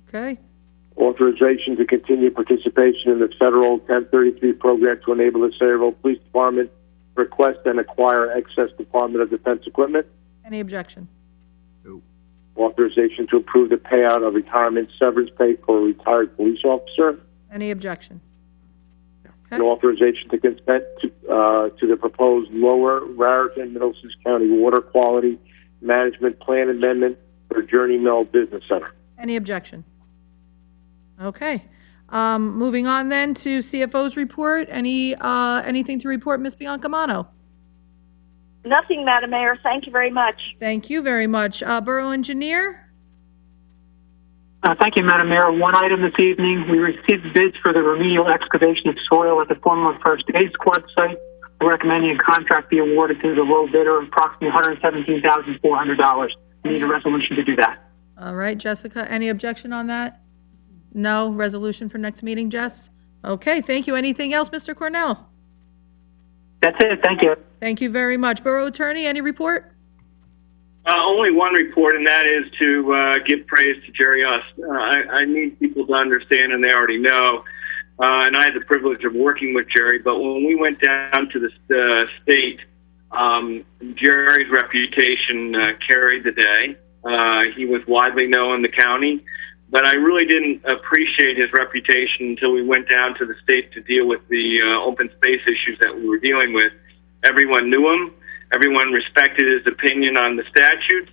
Okay. Authorization to continue participation in the federal 1033 program to enable the Sayreville Police Department request and acquire excess Department of Defense equipment. Any objection? Authorization to approve the payout of retirement severance pay for a retired police officer. Any objection? And authorization to consent to the proposed Lower Raritan Middlesex County Water Quality Management Plan Amendment for Journey Mill Business Center. Any objection? Okay. Moving on then to CFO's report. Anything to report, Ms. Biancamano? Nothing, Madam Mayor. Thank you very much. Thank you very much. Borough Engineer? Thank you, Madam Mayor. One item this evening, we received bids for the remedial excavation of soil at the former First Aid Squad site. We're recommending a contract be awarded to the low bidder, approximately $117,400. We need a resolution to do that. All right, Jessica, any objection on that? No? Resolution for next meeting, Jess? Okay, thank you. Anything else, Mr. Cornell? That's it. Thank you. Thank you very much. Borough Attorney, any report? Only one report, and that is to give praise to Jerry Ust. I need people to understand, and they already know, and I had the privilege of working with Jerry, but when we went down to the state Jerry's reputation carried the day. He was widely known in the county, but I really didn't appreciate his reputation until we went down to the state to deal with the open space issues that we were dealing with. Everyone knew him. Everyone respected his opinion on the statutes.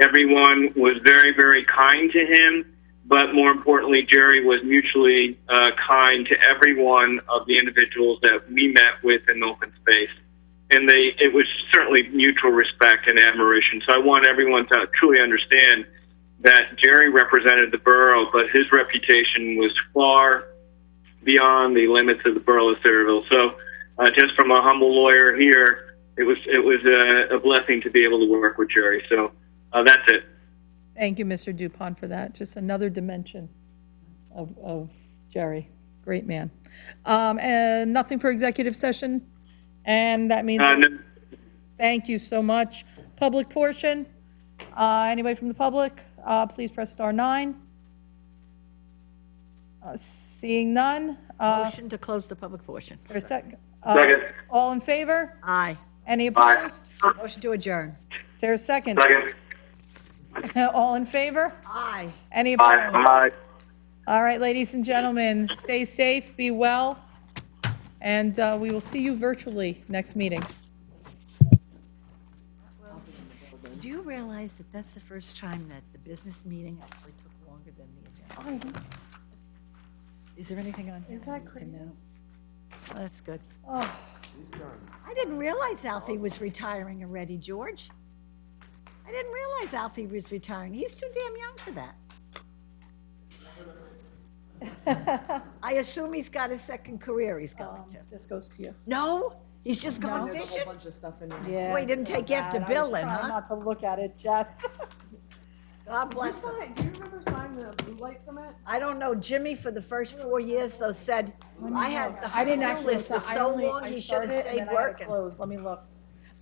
Everyone was very, very kind to him. But more importantly, Jerry was mutually kind to every one of the individuals that we met with in open space. And it was certainly mutual respect and admiration. So I want everyone to truly understand that Jerry represented the borough, but his reputation was far beyond the limits of the borough of Sayreville. So just from a humble lawyer here, it was a blessing to be able to work with Jerry. So that's it. Thank you, Mr. Dupont, for that. Just another dimension of Jerry. Great man. And nothing for executive session? And that means, No. thank you so much. Public portion, anybody from the public, please press *9. Seeing none. Motion to close the public portion. For a second. Second. All in favor? Aye. Any opposed? Motion to adjourn. Is there a second? Second. All in favor? Aye. Any opposed? Aye. All right, ladies and gentlemen, stay safe, be well, and we will see you virtually next meeting. Do you realize that that's the first time that the business meeting actually took longer than the agenda? Is there anything on here? Is that crazy? No. Oh, that's good. Oh, I didn't realize Alfie was retiring already, George. I didn't realize Alfie was retiring. He's too damn young for that. I assume he's got a second career he's going to. this goes to you. No, he's just gone No? fishing? bunch of stuff in Yeah. Well, he didn't take after Bill then, huh? Not to look at it, Jets. God bless him. Do you remember signing the blue light permit? I don't know, Jimmy, for the first 4 years, though, said, I had, the I didn't to-do actually, list was so long, he should have stayed working. Let me look.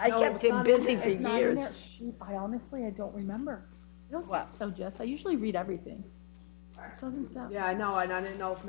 I No, kept it's him not busy in for there. It's not in years. there. Shoot, I honestly don't remember. You don't What? think so, Jess? I usually read everything. It doesn't sound. Yeah, I know, and I didn't know if